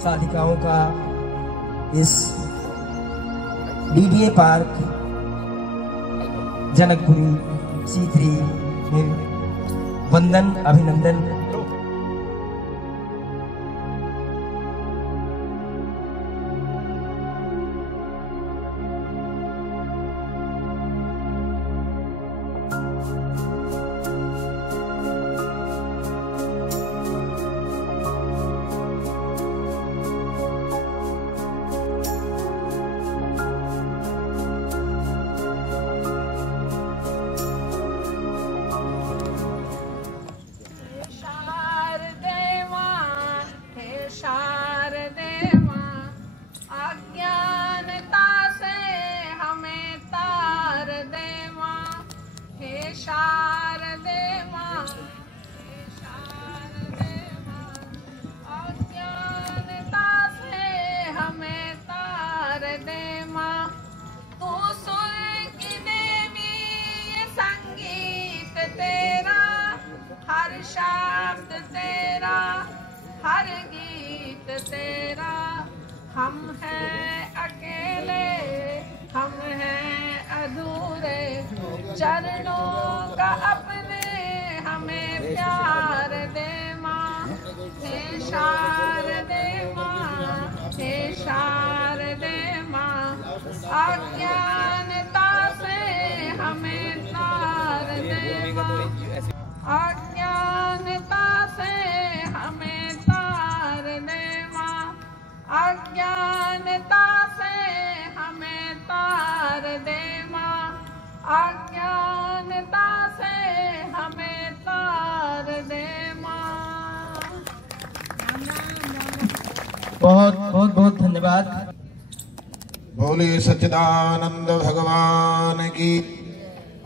साधिकाओं का इस DDA park Janakpuri C3 में वंदन अभिनंदन। शब्द तेरा, हर गीत तेरा, हम हैं अकेले, हम हैं अधूरे, चरणों का अपने हमें प्यार दे माँ, हे शारदे माँ, हे शारदे माँ, अज्ञानता से हमें तार दे माँ, अज्ञानता से हमें तार दे माँ, अज्ञानता से हमें तार दे माँ, अज्ञानता से हमें तार दे माँ। बहुत बहुत बहुत धन्यवाद। बोले सच्चिदानंद भगवान की,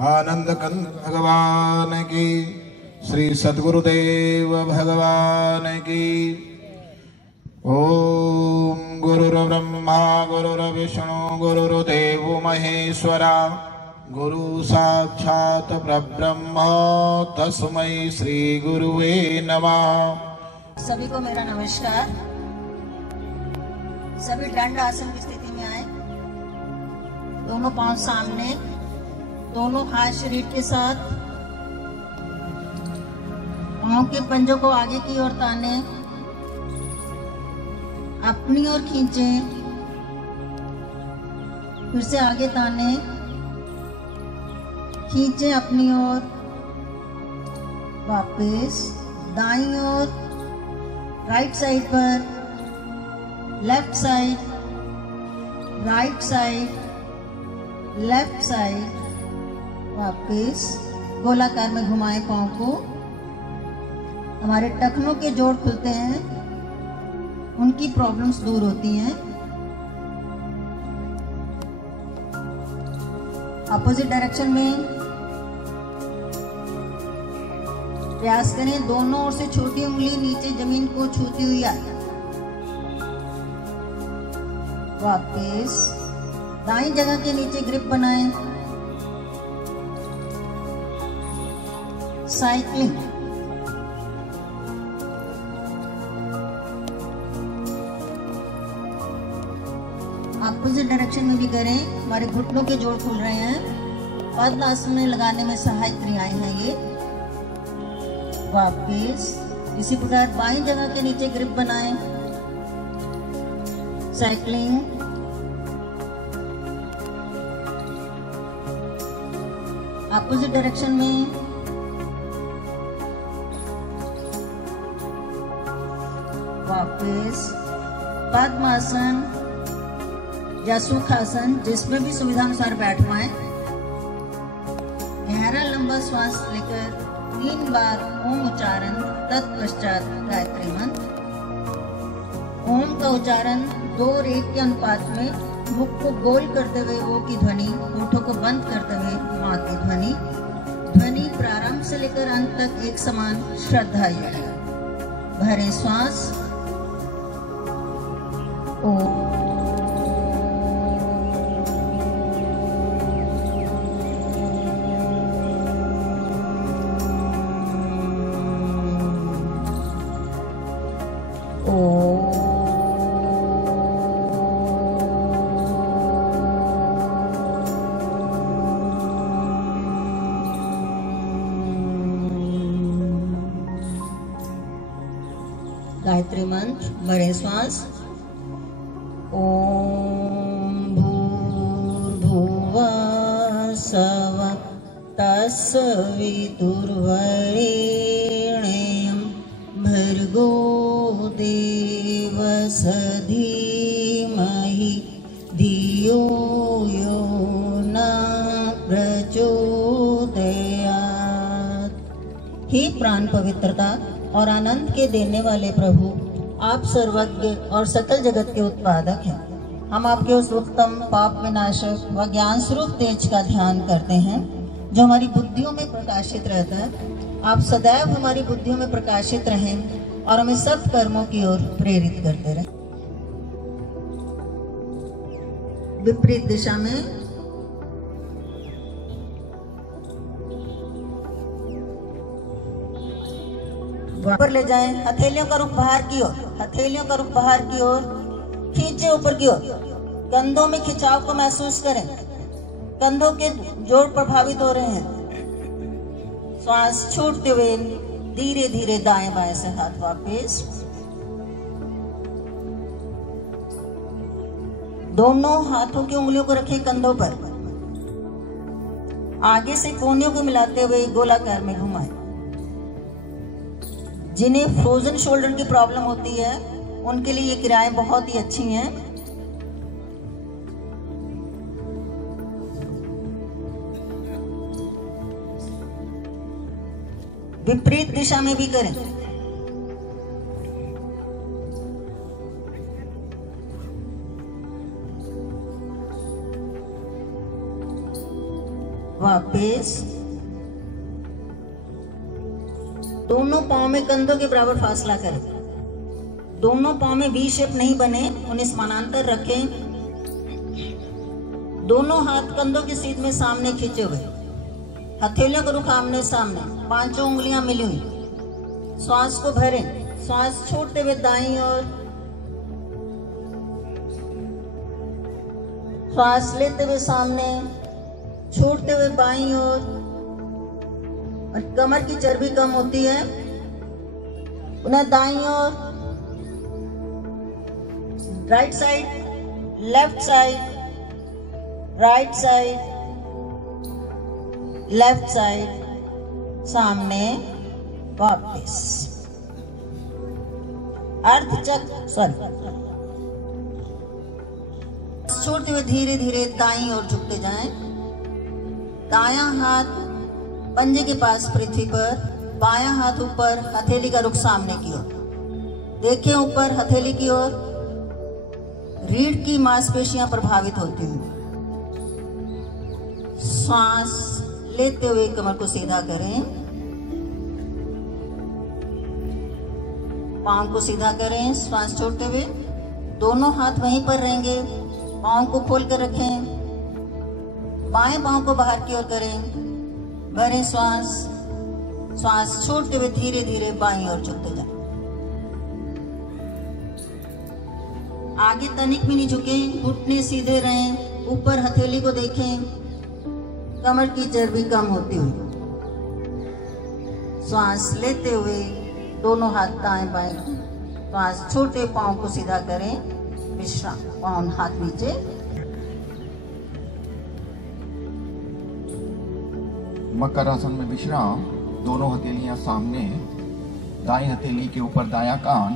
आनंद कंद भगवान की, श्री सद्गुरुदेव भगवान की। ओम गुरुर्ब्रह्मा गुरुर्विष्णु गुरुर्देव महेश्वरा, गुरु साक्षात् परब्रह्म तस्मै श्री गुरुवे नमः। सभी को मेरा नमस्कार। सभी दंड आसन की स्थिति में आए, दोनों पांव सामने, दोनों हाथ शरीर के साथ, पांव के पंजों को आगे की ओर ताने, अपनी ओर खींचें, फिर से आगे ताने, खींचें अपनी ओर, वापस दाईं ओर, राइट साइड पर, left side, right side, left side, वापस गोलाकार में घुमाएं पांव को। हमारे टखनों के जोड़ खुलते हैं, उनकी प्रॉब्लम्स दूर होती हैं। अपोजिट डायरेक्शन में प्रयास करें, दोनों ओर से छोटी उंगली नीचे जमीन को छूती हुई आए। वापस दाईं जगह के नीचे ग्रिप बनाएं। साइक्लिंग, अपोजिट डायरेक्शन में भी करें। हमारे घुटनों के जोड़ खुल रहे हैं। पद्मासन में लगाने में सहायक क्रियाएं हैं ये। वापस इसी प्रकार बाईं जगह के नीचे ग्रिप बनाएं। साइक्लिंग, अपोजिट डायरेक्शन में वापस पद्मासन या सुखासन, जिसमें भी सुविधा अनुसार बैठ पाए। गहरा लंबा श्वास लेकर 3 बार ओम उच्चारण, तत्पश्चात गायत्री मंत्र। ओम का उच्चारण 2 और 1 के अनुपात में, मुख को गोल करते हुए ओ की ध्वनि, होठों को बंद करते हुए माँ की ध्वनि। ध्वनि प्रारंभ से लेकर अंत तक एक समान श्रद्धा युक्त। भरे श्वास, ओम। Oh गायत्री मंत्र। भरें श्वास। ओम भूर्भुवः स्वः तत्सवितुर्वरेण्यं भर्गो देवस्य धीमहि धियो यो न प्रचोदयात्। हे प्राण पवित्रता और आनंद के देने वाले प्रभु, आप सर्वज्ञ और सकल जगत के उत्पादक हैं। हम आपके उस उत्तम पाप विनाशक व ज्ञान स्वरूप तेज का ध्यान करते हैं जो हमारी बुद्धियों में प्रकाशित रहता है। आप सदैव हमारी बुद्धियों में प्रकाशित रहें और हमें सब कर्मों की ओर प्रेरित करते रहें। विपरीत दिशा में ऊपर ले जाएं। हथेलियों का रुख बाहर की ओर, हथेलियों का रुख बाहर की ओर, खींचे ऊपर की ओर। कंधों में खिंचाव को महसूस करें, कंधों के जोड़ प्रभावित हो रहे हैं। श्वास छोड़ते हुए धीरे धीरे दाएं बाएं से हाथ वापस। दोनों हाथों की उंगलियों को रखें कंधों पर। आगे से कोहनियों को मिलाते हुए गोलाकार में घुमाएं। जिन्हें फ्रोजन शोल्डर की प्रॉब्लम होती है उनके लिए ये क्रियाएं बहुत ही अच्छी हैं। विपरीत दिशा में भी करें। वापस। दोनों पांव में कंधों के बराबर फासला करें। दोनों पांव में वी शेप नहीं बने, उन्हें समानांतर रखें। दोनों हाथ कंधों की सीध में सामने खींचे हुए, हथेलियों का रुख आमने सामने, पांचों उंगलियां मिली हुई। श्वास को भरें। श्वास छोड़ते हुए दाईं ओर, श्वास लेते हुए सामने, छोड़ते हुए बाईं ओर। और कमर की चर्बी कम होती है। पुनः दाईं ओर, right side, left side, right side, left side, सामने, वापस। अर्धचक्र छोड़ते हुए धीरे धीरे दाईं ओर झुकते जाएं। दायां हाथ पंजे के पास पृथ्वी पर, बायां हाथ ऊपर, हथेली का रुख सामने की ओर। देखें ऊपर हथेली की ओर। रीढ़ की मांसपेशियां प्रभावित होती हैं। श्वास लेते हुए कमर को सीधा करें। पांव को सीधा करें। श्वास छोड़ते हुए दोनों हाथ वहीं पर रहेंगे। पांव को खोल कर रखें। बाएं पांव को बाहर की ओर करें। भरें श्वास। श्वास छोड़ते हुए धीरे धीरे बाईं ओर झुकते जाएं। आगे तनिक भी नहीं झुकें, घुटने सीधे रहें। ऊपर हथेली को देखें, कमर की चर्बी कम होती हुई। श्वास लेते हुए दोनों हाथ दाएं बाएं। श्वास छोड़ते पांव को सीधा करें। विश्राम। पांव हाथ नीचे। मकर आसन में विश्राम। दोनों हथेलियां सामने, दाएं हथेली के ऊपर दायां कान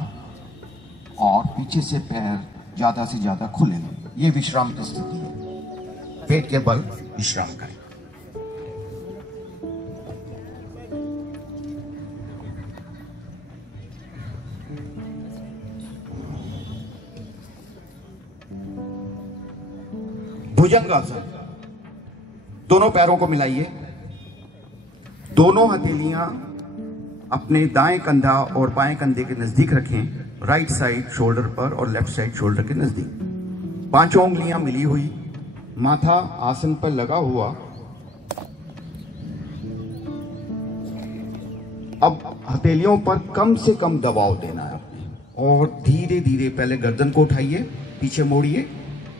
और पीछे से पैर ज्यादा से ज्यादा खुले। ये विश्राम की स्थिति है। पेट के बल विश्राम करें। भुजंगासन। दोनों पैरों को मिलाइए। दोनों हथेलियां अपने दाएं कंधा और बाएं कंधे के नजदीक रखें। राइट साइड शोल्डर पर और लेफ्ट साइड शोल्डर के नजदीक। पांचों उंगलियां मिली हुई, माथा आसन पर लगा हुआ। अब हथेलियों पर कम से कम दबाव देना है और धीरे धीरे पहले गर्दन को उठाइए, पीछे मोड़िए,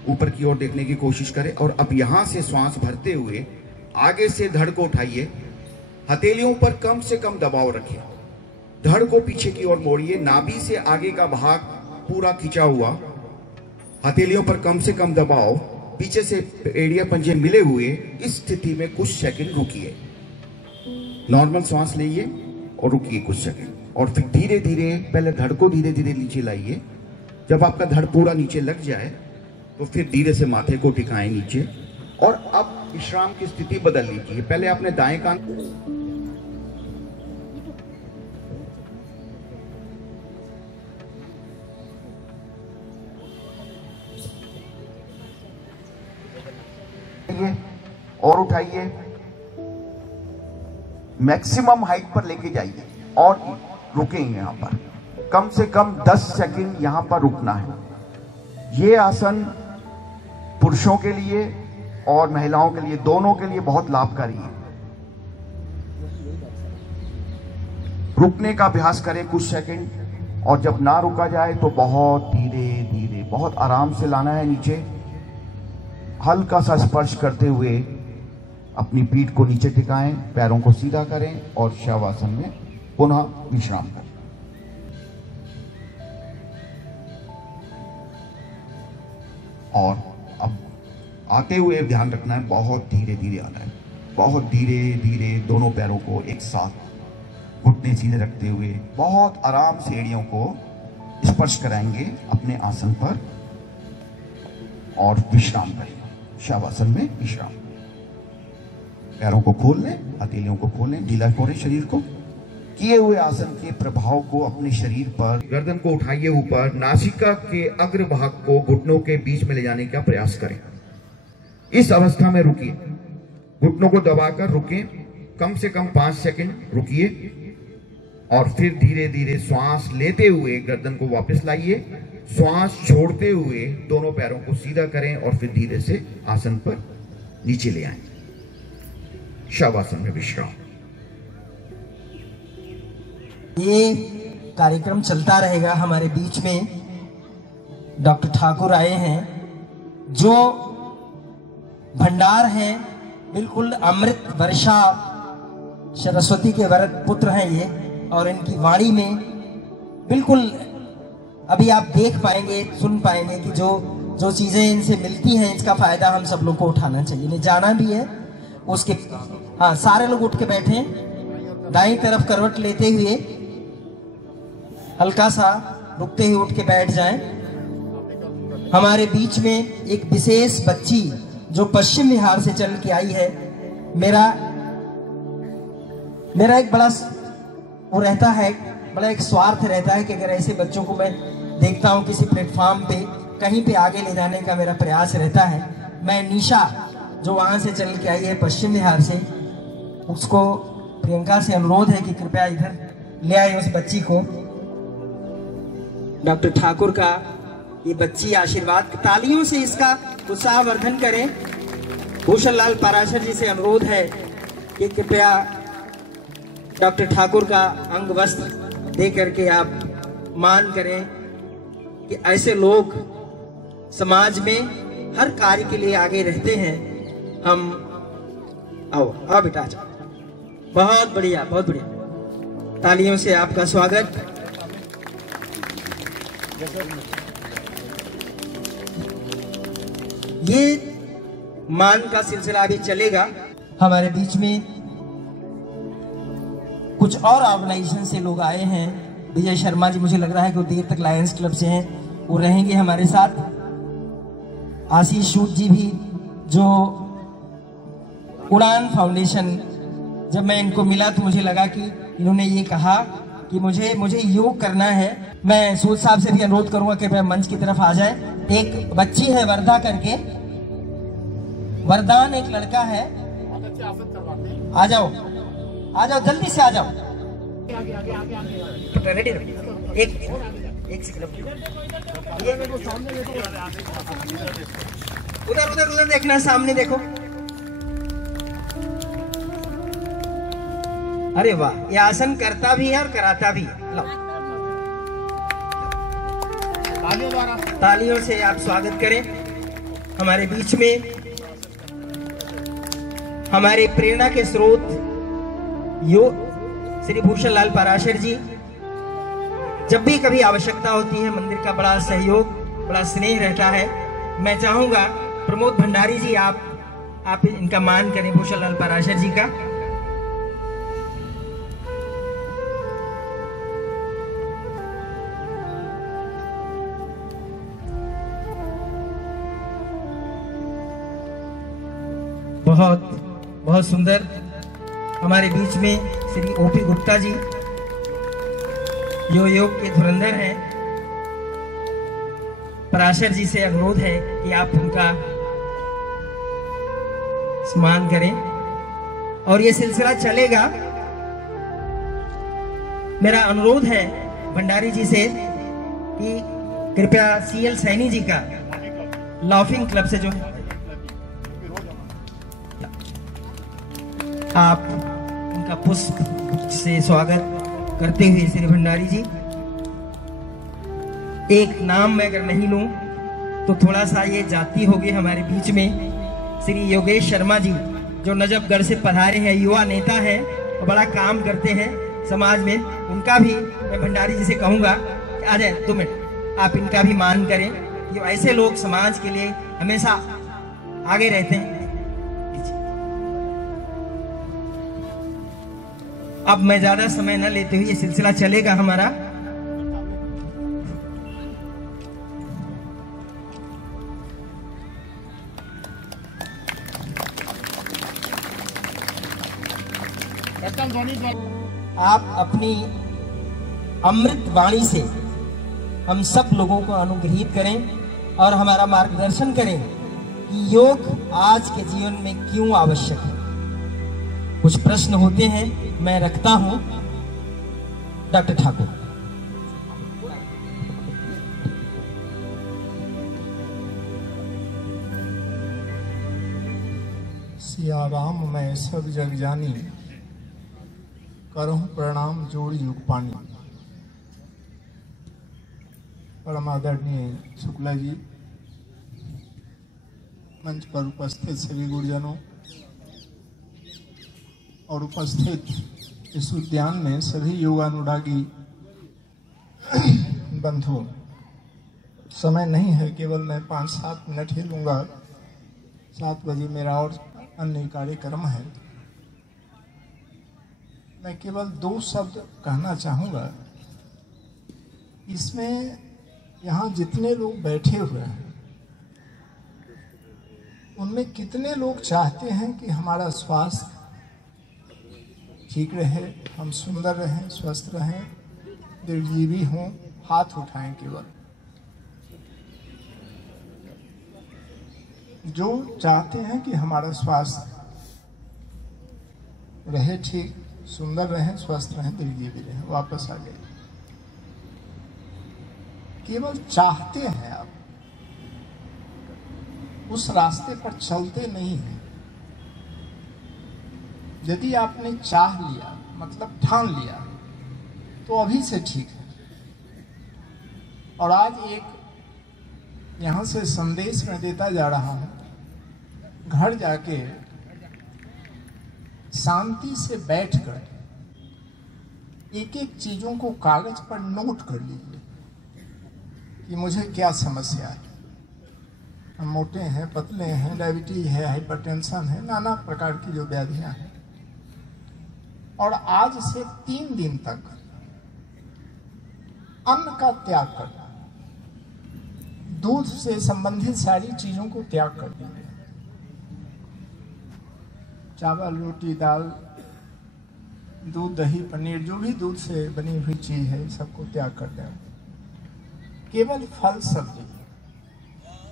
ऊपर की ओर देखने की कोशिश करें। और अब यहां से श्वास भरते हुए आगे से धड़ को उठाइए। हथेलियों पर कम से कम दबाव रखें। धड़ को पीछे की ओर मोड़िए, नाभि से आगे का भाग पूरा खींचा हुआ, हथेलियों पर कम से कम दबाव, पीछे से एड़िया पंजे मिले हुए। इस स्थिति में कुछ सेकंड रुकिए, नॉर्मल सांस लीजिए और रुकिए कुछ सेकंड, और फिर धीरे धीरे पहले धड़ को धीरे धीरे नीचे लाइए। जब आपका धड़ पूरा नीचे लग जाए तो फिर धीरे से माथे को टिकाएं नीचे, और अब विश्राम की स्थिति बदल लीजिए। पहले आपने दाएं कान और उठाइए, मैक्सिमम हाइट पर लेके जाइए और रुकेंगे यहां पर। कम से कम 10 सेकंड यहां पर रुकना है। ये आसन पुरुषों के लिए और महिलाओं के लिए, दोनों के लिए बहुत लाभकारी है। रुकने का अभ्यास करें कुछ सेकंड, और जब ना रुका जाए तो बहुत धीरे धीरे, बहुत आराम से लाना है नीचे। हल्का सा स्पर्श करते हुए अपनी पीठ को नीचे टिकाएं, पैरों को सीधा करें और शवासन में पुनः विश्राम करें। और अब आते हुए ध्यान रखना है, बहुत धीरे धीरे आना है, बहुत धीरे धीरे दोनों पैरों को एक साथ घुटने सीधे रखते हुए बहुत आराम से एड़ियों को स्पर्श कराएंगे अपने आसन पर और विश्राम करेंगे। शवासन में विश्राम, पैरों को खोल लें, हथेलियों को खोलें, ढीला करें शरीर को। किए हुए आसन के प्रभाव को अपने शरीर पर, गर्दन को उठाइए ऊपर, नासिका के अग्र भाग को घुटनों के बीच में ले जाने का प्रयास करें। इस अवस्था में रुकिए, घुटनों को दबाकर रुकें, कम से कम 5 सेकंड रुकिए, और फिर धीरे धीरे श्वास लेते हुए गर्दन को वापस लाइए। श्वास छोड़ते हुए दोनों पैरों को सीधा करें और फिर धीरे से आसन पर नीचे ले आएं। शवासन में विश्राम। ये कार्यक्रम चलता रहेगा। हमारे बीच में डॉक्टर ठाकुर आए हैं, जो भंडार हैं, बिल्कुल अमृत वर्षा सरस्वती के वरद पुत्र हैं ये, और इनकी वाणी में बिल्कुल अभी आप देख पाएंगे, सुन पाएंगे कि जो चीजें इनसे मिलती हैं, इसका फायदा हम सब लोग को उठाना चाहिए, इन्हें जाना भी है उसके। हाँ, सारे लोग उठ के बैठे, दाईं तरफ करवट लेते हुए हल्का सा रुकते हुए उठ के बैठ जाएं। हमारे बीच में एक विशेष बच्ची जो पश्चिम बिहार से चल के आई है, मेरा एक बड़ा वो रहता है, बड़ा एक स्वार्थ रहता है कि अगर ऐसे बच्चों को मैं देखता हूँ किसी प्लेटफॉर्म पे, कहीं पे आगे ले जाने का मेरा प्रयास रहता है। मैं निशा जो वहां से चल के आई है पश्चिम बिहार से, उसको प्रियंका से अनुरोध है कि कृपया इधर ले आए उस बच्ची को। डॉक्टर ठाकुर का ये बच्ची आशीर्वाद, तालियों से इसका उत्साहवर्धन करें। भूषण लाल पाराशर जी से अनुरोध है कि कृपया डॉक्टर ठाकुर का अंग वस्त्र दे करके आप मान करें कि ऐसे लोग समाज में हर कार्य के लिए आगे रहते हैं। हम आओ बेटा, जाओ। बहुत बढ़िया, बहुत बढ़िया, तालियों से आपका स्वागत। ये मान का सिलसिला अभी चलेगा। हमारे बीच में कुछ और ऑर्गेनाइजेशन से लोग आए हैं। विजय शर्मा जी, मुझे लग रहा है कि वो देर तक लायंस क्लब से हैं, वो रहेंगे हमारे साथ। आशीष सूद जी भी, जो उड़ान फाउंडेशन, जब मैं इनको मिला तो मुझे लगा कि इन्होंने ये कहा कि मुझे योग करना है। मैं सूद साहब से भी अनुरोध करूंगा कि वह मंच की तरफ आ जाए। एक बच्ची है वर्दा करके, वरदान एक लड़का है, आ जाओ आ जाओ, जल्दी से आ जाओ। रेडी रहो, एक सेकंड, उधर देखना, सामने देखो। अरे वाह, ये आसन करता भी है और कराता भी है। लो, तालियों से आप स्वागत करें। हमारे बीच में हमारे प्रेरणा के स्रोत श्री भूषण लाल पाराशर जी, जब भी कभी आवश्यकता होती है मंदिर का बड़ा सहयोग, बड़ा स्नेह रहता है। मैं चाहूंगा प्रमोद भंडारी जी आप इनका मान करें, भूषण लाल पाराशर जी का। बहुत बहुत सुंदर हमारे बीच में श्री ओपी गुप्ता जी जो योग के धुरंधर हैं। पराशर जी से अनुरोध है कि आप उनका सम्मान करें और ये सिलसिला चलेगा। मेरा अनुरोध है भंडारी जी से कि कृपया CL सैनी जी का लाफिंग क्लब से जो है आप उनका पुष्प से स्वागत करते हुए श्री भंडारी जी, एक नाम मैं अगर नहीं लूं तो थोड़ा सा ये जाती होगी हमारे बीच में। श्री योगेश शर्मा जी जो नजफगढ़ से पधारे हैं, युवा नेता हैं और बड़ा काम करते हैं समाज में, उनका भी मैं भंडारी जी से कहूंगा कि आ जाए 2 मिनट, आप इनका भी मान करें। ये ऐसे लोग समाज के लिए हमेशा आगे रहते हैं। अब मैं ज्यादा समय न लेते हुए ये सिलसिला चलेगा हमारा। आप अपनी अमृत वाणी से हम सब लोगों को अनुग्रहित करें और हमारा मार्गदर्शन करें कि योग आज के जीवन में क्यों आवश्यक है। कुछ प्रश्न होते हैं, मैं रखता हूं। डॉक्टर ठाकुर। सिया राम मैं सब जग जानी, करहूं प्रणाम जोड़ी युग पानी। परम आदरणीय शुक्ला जी, मंच पर उपस्थित सभी गुरुजनों और उपस्थित इस उद्यान में सभी योगानुरागी बंधुओं, समय नहीं है, केवल मैं 5-7 मिनट ही लूंगा। 7 बजे मेरा और अन्य कार्यक्रम है। मैं केवल 2 शब्द कहना चाहूँगा। इसमें यहाँ जितने लोग बैठे हुए हैं उनमें कितने लोग चाहते हैं कि हमारा स्वास्थ्य ठीक रहे, हम सुंदर रहें, स्वस्थ रहें, दीर्घजीवी हों? हाथ उठाएं केवल। जो चाहते हैं कि हमारा स्वास्थ्य रहे ठीक, सुंदर रहें, स्वस्थ रहें, दीर्घजीवी रहें। वापस आ गए। केवल चाहते हैं आप, उस रास्ते पर चलते नहीं हैं। यदि आपने चाह लिया, मतलब ठान लिया, तो अभी से ठीक है। और आज एक यहाँ से संदेश मैं देता जा रहा हूँ, घर जाके शांति से बैठकर एक एक चीजों को कागज पर नोट कर लीजिए कि मुझे क्या समस्या है। हम मोटे हैं, पतले हैं, डायबिटीज है, हाइपरटेंशन है, नाना प्रकार की जो व्याधियां हैं। और आज से 3 दिन तक अन्न का त्याग करना, दूध से संबंधित सारी चीजों को त्याग कर दीजिए। चावल, रोटी, दाल, दूध, दही, पनीर, जो भी दूध से बनी हुई चीज है, सबको त्याग कर दें। केवल फल सब्जी,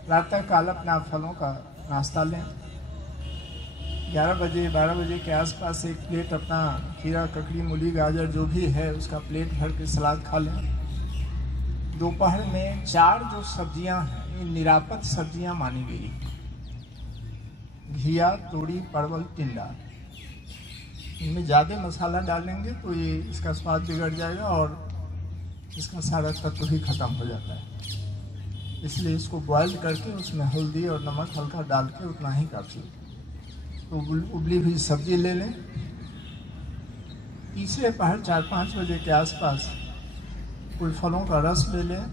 प्रातः काल अपना फलों का नाश्ता लें। 11 बजे 12 बजे के आसपास एक प्लेट अपना खीरा, ककड़ी, मूली, गाजर जो भी है उसका प्लेट भर के सलाद खा लें। दोपहर में 4 जो सब्जियां हैं, ये निरापद सब्जियां मानी गई, घिया, तोरी, परवल, टिंडा। इनमें ज़्यादा मसाला डालेंगे तो ये इसका स्वाद बिगड़ जाएगा और इसका सारा तत्व ही खत्म हो जाता है। इसलिए इसको बॉयल करके उसमें हल्दी और नमक हल्का डाल के उतना ही काफ़ी। तो उबली हुई सब्जी ले लें। तीसरे पहर 4-5 बजे के आसपास कोई फलों का रस ले लें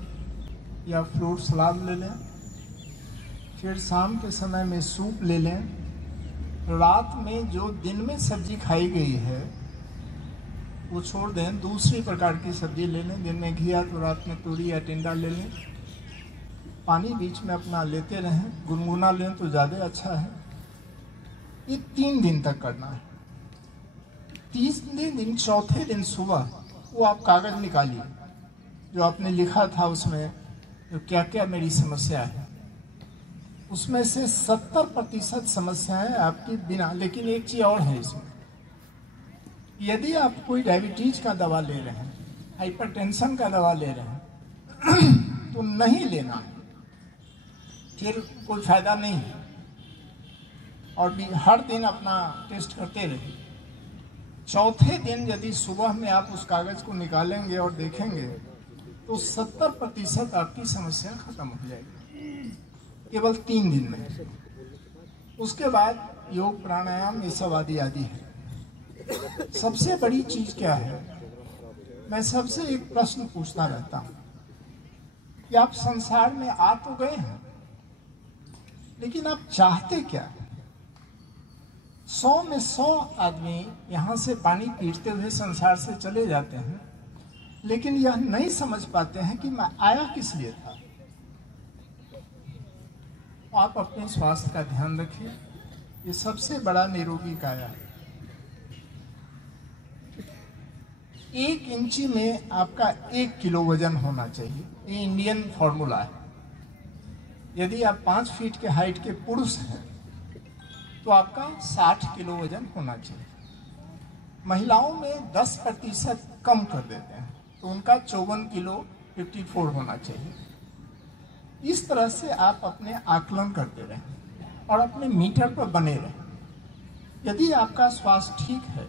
या फ्रूट सलाद ले लें। फिर शाम के समय में सूप ले लें। रात में जो दिन में सब्जी खाई गई है वो छोड़ दें, दूसरी प्रकार की सब्जी ले लें। दिन में घिया तो रात में तूरी या टिंडा ले लें। पानी बीच में अपना लेते रहें, गुनगुना लें तो ज़्यादा अच्छा है। ये 3 दिन तक करना है। 30वें दिन, चौथे दिन सुबह वो आप कागज़ निकालिए जो आपने लिखा था, उसमें जो क्या क्या मेरी समस्या है। उसमें से 70% समस्याएं आपकी बिना, लेकिन एक चीज़ और है इसमें, यदि आप कोई डायबिटीज का दवा ले रहे हैं, हाइपरटेंशन का दवा ले रहे हैं तो नहीं लेना है, फिर कोई फायदा नहीं है। और भी हर दिन अपना टेस्ट करते रहिए। चौथे दिन यदि सुबह में आप उस कागज को निकालेंगे और देखेंगे तो 70% आपकी समस्या खत्म हो जाएगी, केवल 3 दिन में। उसके बाद योग प्राणायाम ये सब आदि आदि है। सबसे बड़ी चीज क्या है, मैं सबसे एक प्रश्न पूछता रहता हूं कि आप संसार में आ तो गए हैं, लेकिन आप चाहते क्या? 100 में 100 आदमी यहाँ से पानी पीटते हुए संसार से चले जाते हैं, लेकिन यह नहीं समझ पाते हैं कि मैं आया किस लिए था। आप अपने स्वास्थ्य का ध्यान रखिए, ये सबसे बड़ा निरोगी काया है। 1 इंची में आपका 1 किलो वजन होना चाहिए, ये इंडियन फॉर्मूला है। यदि आप 5 फीट के हाइट के पुरुष हैं तो आपका 60 किलो वजन होना चाहिए। महिलाओं में 10% कम कर देते हैं तो उनका 54 किलो 54 होना चाहिए। इस तरह से आप अपने आकलन करते रहें और अपने मीटर पर बने रहें। यदि आपका स्वास्थ्य ठीक है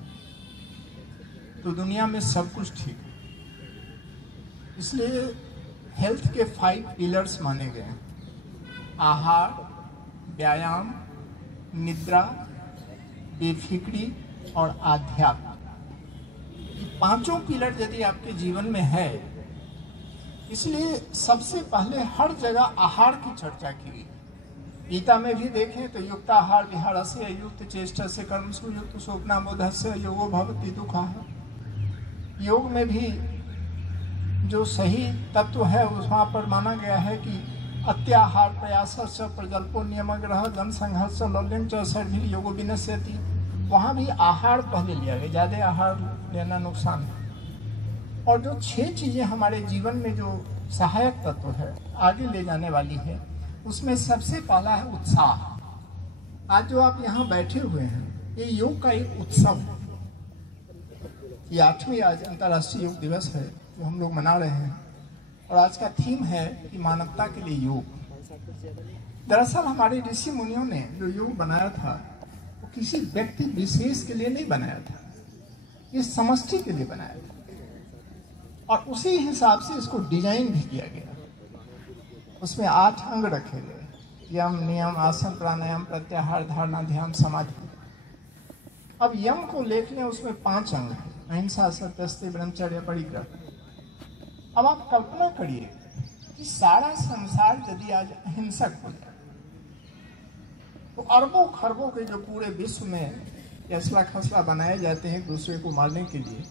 तो दुनिया में सब कुछ ठीक है। इसलिए हेल्थ के 5 पिलर्स माने गए हैं: आहार, व्यायाम, निद्रा, बेफिक्री और आध्यात्म। ये 5 पिलर यदि आपके जीवन में है, इसलिए सबसे पहले हर जगह आहार की चर्चा की गई। गीता में भी देखें तो युक्ताहार विहारस्य युक्त चेष्टस्य कर्मसु युक्त स्वप्नाबोधस्य योगो भवति दुःखः। योग में भी जो सही तत्व है वहाँ पर माना गया है कि अत्याहार प्रयास प्रजल्पो नियमग्रह जनसंघर्ष लौल्यं च शरीर योगो विनश्यति। वहाँ भी आहार पहले लिया गया, ज़्यादा आहार लेना नुकसान है। और जो 6 चीज़ें हमारे जीवन में जो सहायक तत्व है, आगे ले जाने वाली है, उसमें सबसे पहला है उत्साह। आज जो आप यहाँ बैठे हुए हैं, ये योग का एक उत्सव है। ये 8वीं आज अंतर्राष्ट्रीय योग दिवस है जो हम लोग मना रहे हैं, और आज का थीम है कि मानवता के लिए योग। दरअसल हमारे ऋषि मुनियों ने जो योग बनाया था वो किसी व्यक्ति विशेष के लिए नहीं बनाया था, ये समष्टि के लिए बनाया था। और उसी हिसाब से इसको डिजाइन भी किया गया। उसमें 8 अंग रखे गए: यम, नियम, आसन, प्राणायाम, प्रत्याहार, धारणा, ध्यान, समाधि। अब यम को देख लें, उसमें 5 अंग हैं: अहिंसा, सत्य, ब्रह्मचर्य, परिग्रह। अब आप कल्पना करिए कि सारा संसार यदि आज अहिंसक हो जाए तो अरबों खरबों के जो पूरे विश्व में असला खसला बनाए जाते हैं एक दूसरे को मारने के लिए,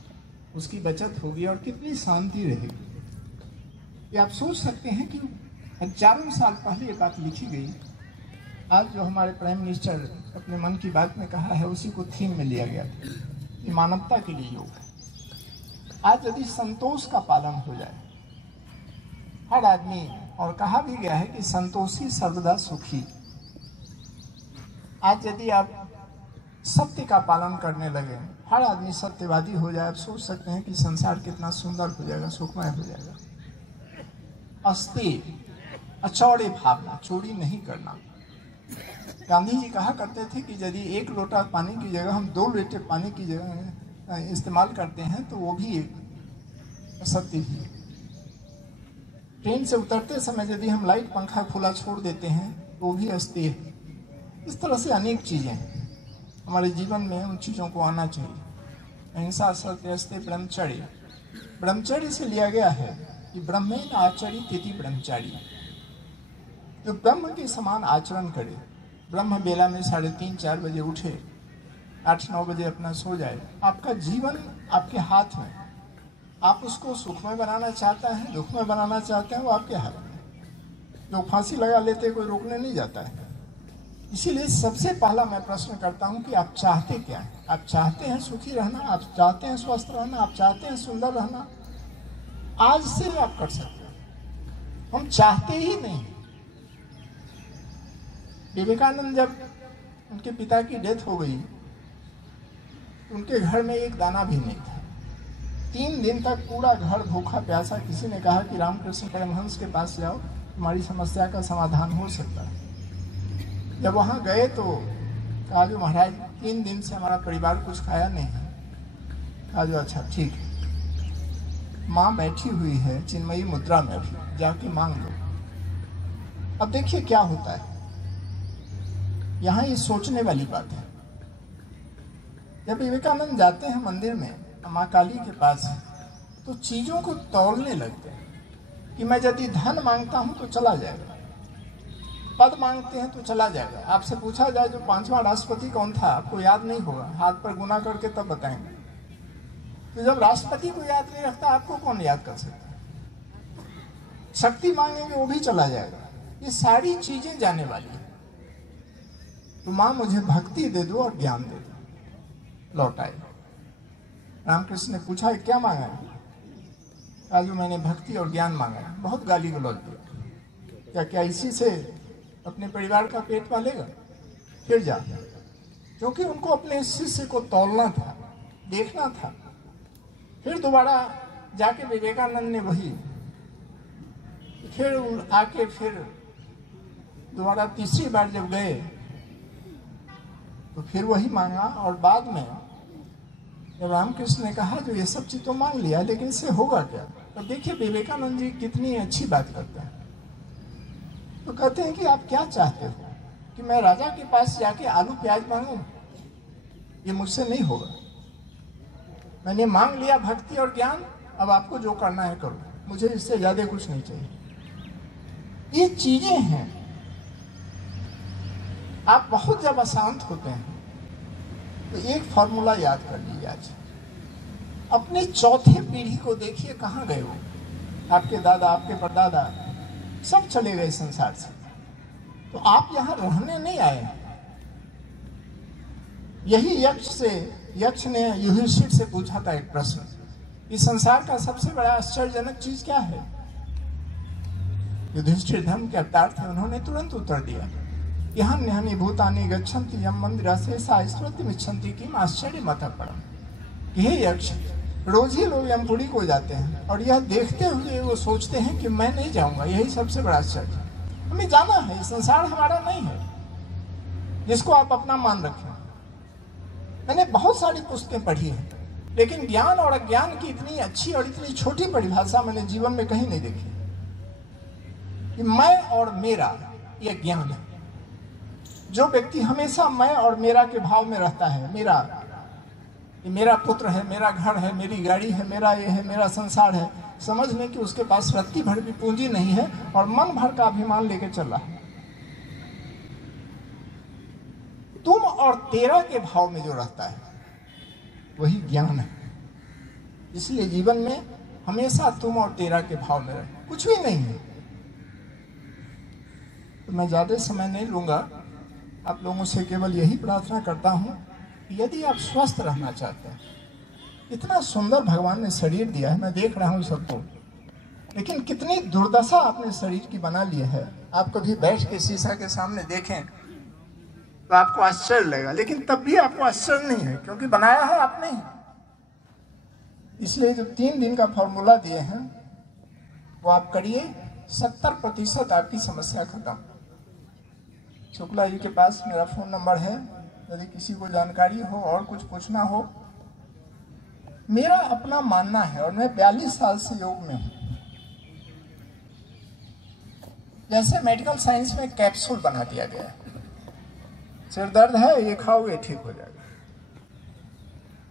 उसकी बचत होगी और कितनी शांति रहेगी। ये आप सोच सकते हैं कि हजारों साल पहले ये बात लिखी गई। आज जो हमारे प्राइम मिनिस्टर अपने मन की बात में कहा है, उसी को थीम में लिया गया था कि मानवता के लिए योग है। आज यदि संतोष का पालन हो जाए हर आदमी, और कहा भी गया है कि संतोषी सर्वदा सुखी। आज यदि आप सत्य का पालन करने लगे, हर आदमी सत्यवादी हो जाए, आप सोच सकते हैं कि संसार कितना सुंदर हो जाएगा, सुखमय हो जाएगा। अस्थिर, अचौड़े भावना, चोरी नहीं करना। गांधी जी कहा करते थे कि यदि 1 लोटा पानी की जगह हम 2 लीटर पानी की जगह इस्तेमाल करते हैं तो वो भी एक सत्य ही है। ट्रेन से उतरते समय यदि हम लाइट पंखा खुला छोड़ देते हैं तो वो भी अस्थिर है। इस तरह से अनेक चीज़ें हैं हमारे जीवन में, उन चीज़ों को आना चाहिए। अहिंसा, सत्य, अस्थिर, ब्रह्मचर्य। ब्रह्मचर्य से लिया गया है कि ब्रह्मेण आचरित इति ब्रह्मचारी, जो ब्रह्म के समान आचरण करे, ब्रह्म बेला में 3:30-4 बजे उठे, 8-9 बजे अपना सो जाए। आपका जीवन आपके हाथ में, आप उसको सुखमय बनाना चाहते हैं, दुखमय बनाना चाहते हैं, वो आपके हाथ में। जो फांसी लगा लेते कोई रोकने नहीं जाता है। इसीलिए सबसे पहला मैं प्रश्न करता हूं कि आप चाहते क्या हैं? आप चाहते हैं सुखी रहना, आप चाहते हैं स्वस्थ रहना, आप चाहते हैं सुंदर रहना? आज से आप कर सकते हैं। हम चाहते ही नहीं। विवेकानंद जब उनके पिता की डेथ हो गई, उनके घर में एक दाना भी नहीं था। 3 दिन तक पूरा घर भूखा प्यासा। किसी ने कहा कि रामकृष्ण परमहंस के पास जाओ, तुम्हारी समस्या का समाधान हो सकता है। जब वहाँ गए तो कहा जो महाराज 3 दिन से हमारा परिवार कुछ खाया नहीं है। कहा जो अच्छा ठीक है, माँ बैठी हुई है चिन्मयी मुद्रा में, अभी जाके मांग लो। अब देखिए क्या होता है यहाँ, ये सोचने वाली बात है। जब विवेकानंद जाते हैं मंदिर में माँ काली के पास, तो चीजों को तोड़ने लगते हैं कि मैं यदि धन मांगता हूं तो चला जाएगा, पद मांगते हैं तो चला जाएगा। आपसे पूछा जाए जो 5वां राष्ट्रपति कौन था, आपको याद नहीं होगा, हाथ पर गुना करके तब बताएंगे। तो जब राष्ट्रपति को याद नहीं रखता, आपको कौन याद कर सकता? शक्ति मांगेंगे वो भी चला जाएगा। ये सारी चीजें जाने वाली है। तो माँ मुझे भक्ति दे दो और ज्ञान दे दो। लौट आए। रामकृष्ण ने पूछा क्या मांगा है? आज मैंने भक्ति और ज्ञान मांगा है। बहुत गाली गलौज दिया। क्या इसी से अपने परिवार का पेट पालेगा? फिर जा, क्योंकि उनको अपने शिष्य को तौलना था, देखना था। फिर दोबारा जाके विवेकानंद ने वही, फिर आके फिर दोबारा तीसरी बार जब गए तो फिर वही मांगा। और बाद में जब रामकृष्ण ने कहा जो ये सब चीज तो मांग लिया, लेकिन इससे होगा क्या? तो देखिए विवेकानंद जी कितनी अच्छी बात करते हैं। तो कहते हैं कि आप क्या चाहते हो कि मैं राजा के पास जाके आलू प्याज मांगूं? ये मुझसे नहीं होगा। मैंने मांग लिया भक्ति और ज्ञान, अब आपको जो करना है करो, मुझे इससे ज्यादा कुछ नहीं चाहिए। ये चीजें हैं। आप बहुत जब अशांत होते हैं तो एक फॉर्मूला याद कर लीजिए। आज अपने चौथे पीढ़ी को देखिए, कहाँ गए वो? आपके दादा, आपके परदादा सब चले गए संसार से। तो आप यहाँ रहने नहीं आए। यही यक्ष ने युधिष्ठिर से पूछा था एक प्रश्न, इस संसार का सबसे बड़ा आश्चर्यजनक चीज क्या है? युधिष्ठिर धर्म के अवतार थे, उन्होंने तुरंत उत्तर दिया, यहाँ न्यानि भूतानि गच्छन्ति यम मंदिरा शेषा स्मृतिमिच्छन्ति किम आश्चर्य मत पड़ा। यह यक्ष रोज ही लोग यमपुरी को जाते हैं और यह देखते हुए वो सोचते हैं कि मैं नहीं जाऊंगा। यही सबसे बड़ा आश्चर्य। हमें जाना है, ये संसार हमारा नहीं है जिसको आप अपना मान रखें। मैंने बहुत सारी पुस्तकें पढ़ी हैं, लेकिन ज्ञान और अज्ञान की इतनी अच्छी और इतनी छोटी परिभाषा मैंने जीवन में कहीं नहीं देखी कि मैं और मेरा यह ज्ञान है। जो व्यक्ति हमेशा मैं और मेरा के भाव में रहता है, मेरा पुत्र है, मेरा घर है, मेरी गाड़ी है, मेरा ये है, मेरा संसार है, समझ लें कि उसके पास रत्ती भर भी पूंजी नहीं है और मन भर का अभिमान लेके चल रहा है। तुम और तेरा के भाव में जो रहता है वही ज्ञान है। इसलिए जीवन में हमेशा तुम और तेरा के भाव में रहे, कुछ भी नहीं है। तो मैं ज्यादा समय नहीं लूंगा, आप लोगों से केवल यही प्रार्थना करता हूं कि यदि आप स्वस्थ रहना चाहते हैं, इतना सुंदर भगवान ने शरीर दिया है, मैं देख रहा हूं सबको, लेकिन कितनी दुर्दशा आपने शरीर की बना ली है। आप कभी बैठ के शीशा के सामने देखें तो आपको आश्चर्य लगेगा, लेकिन तब भी आपको आश्चर्य नहीं है, क्योंकि बनाया है आपने ही। इसलिए जो 3 दिन का फॉर्मूला दिए हैं वो आप करिए, 70% आपकी समस्या खत्म। शुक्ला जी के पास मेरा फोन नंबर है, यदि किसी को जानकारी हो और कुछ पूछना हो। मेरा अपना मानना है और मैं 42 साल से योग में हूं। जैसे मेडिकल साइंस में कैप्सूल बना दिया गया है, सिर दर्द है ये खाओगे ठीक हो जाएगा,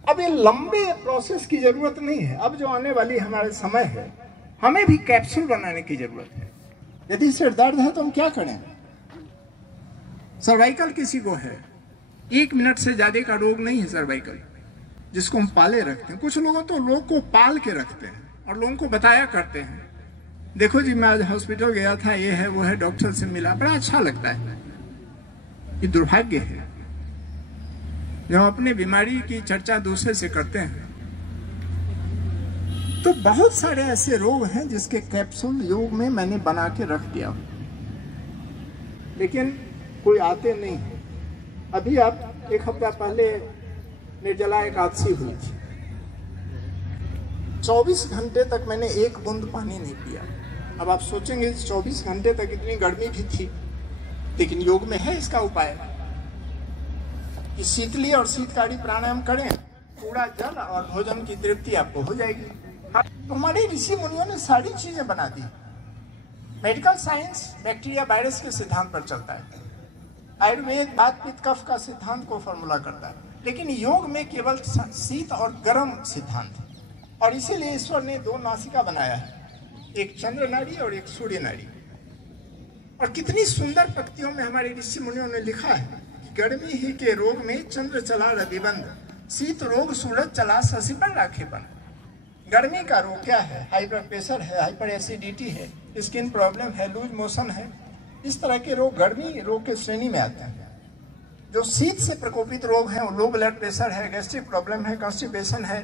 अब ये लंबे प्रोसेस की जरूरत नहीं है। अब जो आने वाली हमारे समय है, हमें भी कैप्सूल बनाने की जरूरत है। यदि सिर दर्द है तो हम क्या करें? सर्वाइकल किसी को है, 1 मिनट से ज्यादा का रोग नहीं है सर्वाइकल, जिसको हम पाले रखते हैं। कुछ लोगों तो लोग को पाल के रखते हैं और लोगों को बताया करते हैं, देखो जी मैं आज हॉस्पिटल गया था, ये है वो है, डॉक्टर से मिला, बड़ा अच्छा लगता है। ये दुर्भाग्य है जब अपने बीमारी की चर्चा दूसरे से करते हैं। तो बहुत सारे ऐसे रोग हैं जिसके कैप्सूल योग में मैंने बना के रख दिया, लेकिन कोई आते नहीं। अभी आप 1 हफ्ता पहले निर्जला एकादशी हुई थी, 24 घंटे तक मैंने 1 बूंद पानी नहीं पिया। अब आप सोचेंगे 24 घंटे तक इतनी गर्मी भी थी, लेकिन योग में है इसका उपाय कि शीतली और शीतकारी प्राणायाम करें, पूरा जल और भोजन की तृप्ति आपको हो जाएगी। तो हमारे ऋषि मुनियों ने सारी चीजें बना दी। मेडिकल साइंस बैक्टीरिया वायरस के सिद्धांत पर चलता है, आयुर्वेद वात पित्त कफ का सिद्धांत को फॉर्मूला करता है, लेकिन योग में केवल शीत और गर्म सिद्धांत है। और इसीलिए ईश्वर ने 2 नासिका बनाया है, एक चंद्र नाड़ी और एक सूर्य नाड़ी। और कितनी सुंदर पंक्तियों में हमारे ऋषि मुनियों ने लिखा है, गर्मी ही के रोग में चंद्र चला रदिबंद, शीत रोग सूरज चला शशि पर राखे बंद। गर्मी का रोग क्या है? हाई ब्लड प्रेशर है, हाइपर एसिडिटी है, स्किन प्रॉब्लम है, लूज मोशन है। इस तरह के रोग गर्मी रोग के श्रेणी में आते हैं। जो शीत से प्रकोपित रोग हैं, वो लो ब्लड प्रेशर है, गैस्ट्रिक प्रॉब्लम है, कॉन्स्टिपेशन है,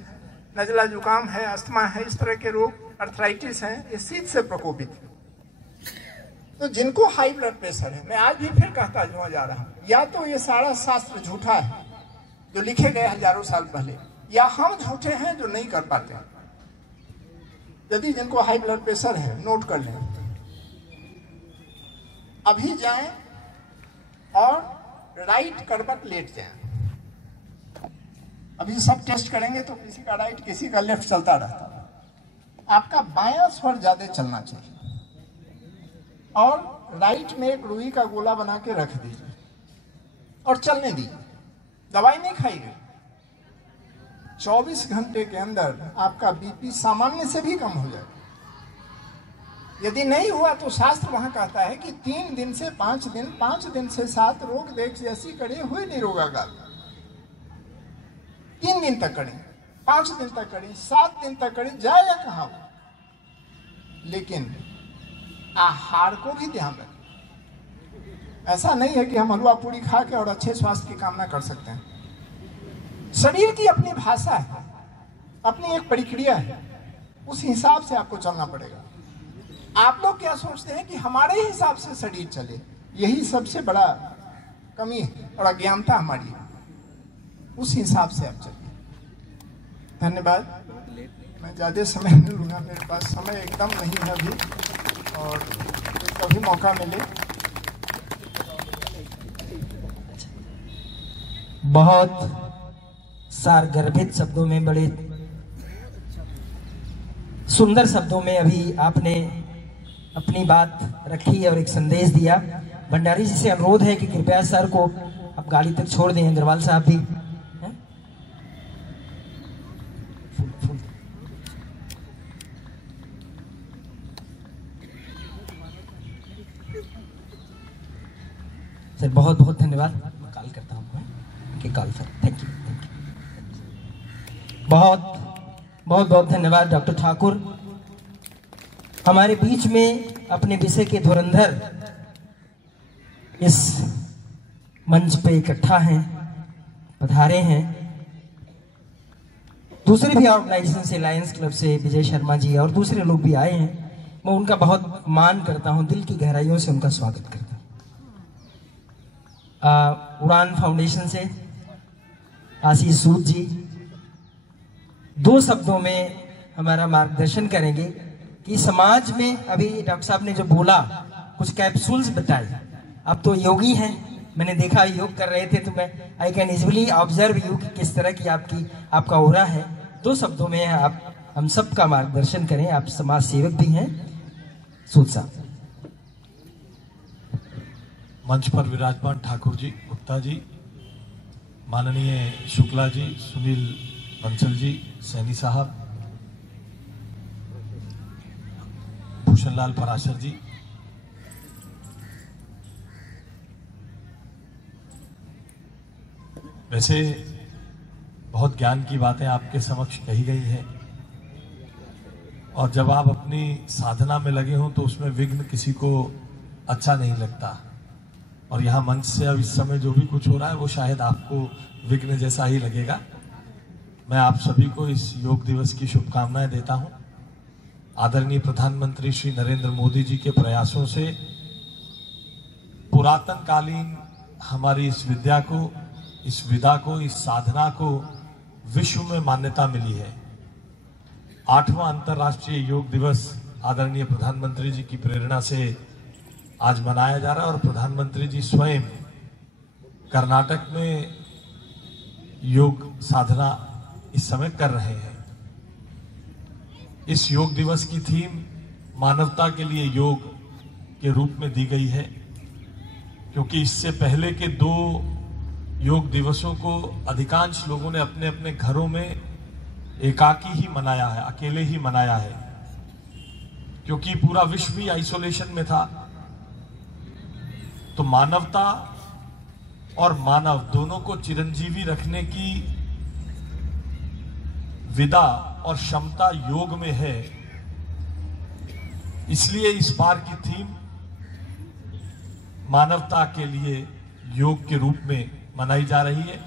नजला जुकाम है, अस्थमा है, इस तरह के रोग, अर्थराइटिस है, ये शीत से प्रकोपित है। तो जिनको हाई ब्लड प्रेशर है, मैं आज भी फिर कहता जा रहा हूँ, या तो ये सारा शास्त्र झूठा है जो लिखे गए हजारों साल पहले, या हम झूठे हैं जो नहीं कर पाते हैं। यदि जिनको हाई ब्लड प्रेशर है, नोट कर लें, अभी जाएं और राइट करवट लेट जाएं। अभी सब टेस्ट करेंगे तो किसी का राइट किसी का लेफ्ट चलता रहता है। आपका बायां स्वर ज्यादा चलना चाहिए और राइट में एक रुई का गोला बना के रख दीजिए और चलने दीजिए, दवाई नहीं खाइए। 24 घंटे के अंदर आपका बीपी सामान्य से भी कम हो जाएगा। यदि नहीं हुआ तो शास्त्र वहां कहता है कि 3 दिन से 5 दिन, 5 दिन से 7 रोग देख जैसी करे हुए निरोगागाल। 3 दिन तक करें, 5 दिन तक करें, 7 दिन तक करें, जाएगा कहां? लेकिन आहार को भी ध्यान रखें। ऐसा नहीं है कि हम हलवा पूरी खा के और अच्छे स्वास्थ्य की कामना कर सकते हैं। शरीर की अपनी भाषा है, अपनी एक प्रक्रिया है, उस हिसाब से आपको चलना पड़ेगा। आप लोग क्या सोचते हैं कि हमारे हिसाब से शरीर चले, यही सबसे बड़ा कमी है और अज्ञानता हमारी है। उस हिसाब से आप चलिए। धन्यवाद। मैं ज्यादा समय नहीं लूंगा, मेरे पास समय एकदम नहीं है अभी, और कभी मौका मिले। बहुत सारगर्भित शब्दों में, बड़े सुंदर शब्दों में अभी आपने अपनी बात रखी और एक संदेश दिया। भंडारी जी से अनुरोध है कि कृपया सर को आप गाड़ी तक छोड़ दें। अग्रवाल साहब भी हैं? सर बहुत बहुत धन्यवाद। मैं कॉल करता हूँ कि call sir. Thank you, thank you. बहुत बहुत धन्यवाद डॉक्टर ठाकुर, हमारे बीच में अपने विषय के धुरंधर इस मंच पे इकट्ठा हैं, पधारे हैं। दूसरे भी ऑर्गेनाइजेशन से, लायंस क्लब से विजय शर्मा जी और दूसरे लोग भी आए हैं। मैं उनका बहुत मान करता हूं, दिल की गहराइयों से उनका स्वागत करता हूं। उड़ान फाउंडेशन से आशीष सूद जी 2 शब्दों में हमारा मार्गदर्शन करेंगे कि समाज में, अभी डॉक्टर साहब ने जो बोला, कुछ कैप्सूल्स बताए। आप तो योगी हैं, मैंने देखा योग कर रहे थे, तो मैं I can easily observe you कि किस तरह की आपका ओरा है। 2 शब्दों में आप हम सब का मार्गदर्शन करें। आप समाज सेवक भी हैं। सूद साहब। मंच पर विराजमान ठाकुर जी, गुप्ता जी, माननीय शुक्ला जी, सुनील बंसल जी, सैनी साहब, भूषण लाल पराशर जी, वैसे बहुत ज्ञान की बातें आपके समक्ष कही गई हैं और जब आप अपनी साधना में लगे हो तो उसमें विघ्न किसी को अच्छा नहीं लगता। और यहाँ मंच से अब इस समय जो भी कुछ हो रहा है वो शायद आपको विघ्न जैसा ही लगेगा। मैं आप सभी को इस योग दिवस की शुभकामनाएं देता हूं। आदरणीय प्रधानमंत्री श्री नरेंद्र मोदी जी के प्रयासों से पुरातन कालीन हमारी इस विद्या को, इस विधा को, इस साधना को विश्व में मान्यता मिली है। 8वां अंतर्राष्ट्रीय योग दिवस आदरणीय प्रधानमंत्री जी की प्रेरणा से आज मनाया जा रहा है और प्रधानमंत्री जी स्वयं कर्नाटक में योग साधना इस समय कर रहे हैं। इस योग दिवस की थीम मानवता के लिए योग के रूप में दी गई है, क्योंकि इससे पहले के 2 योग दिवसों को अधिकांश लोगों ने अपने अपने घरों में एकाकी ही मनाया है, अकेले ही मनाया है, क्योंकि पूरा विश्व ही आइसोलेशन में था। तो मानवता और मानव दोनों को चिरंजीवी रखने की विधा और क्षमता योग में है। इसलिए इस बार की थीम मानवता के लिए योग के रूप में मनाई जा रही है।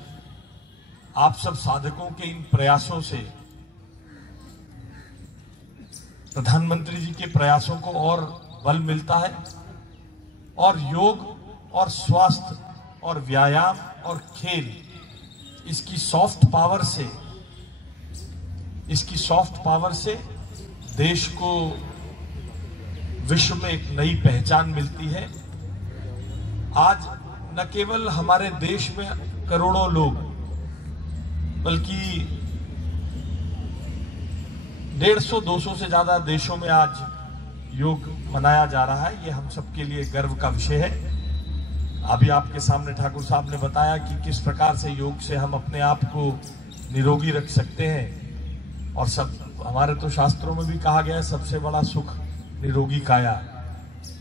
आप सब साधकों के इन प्रयासों से प्रधानमंत्री जी के प्रयासों को और बल मिलता है और योग और स्वास्थ्य और व्यायाम और खेल इसकी सॉफ्ट पावर से देश को विश्व में एक नई पहचान मिलती है। आज न केवल हमारे देश में करोड़ों लोग, बल्कि 150-200 से ज्यादा देशों में आज योग मनाया जा रहा है। ये हम सबके लिए गर्व का विषय है। अभी आपके सामने ठाकुर साहब ने बताया कि किस प्रकार से योग से हम अपने आप को निरोगी रख सकते हैं और सब हमारे तो शास्त्रों में भी कहा गया है सबसे बड़ा सुख निरोगी काया।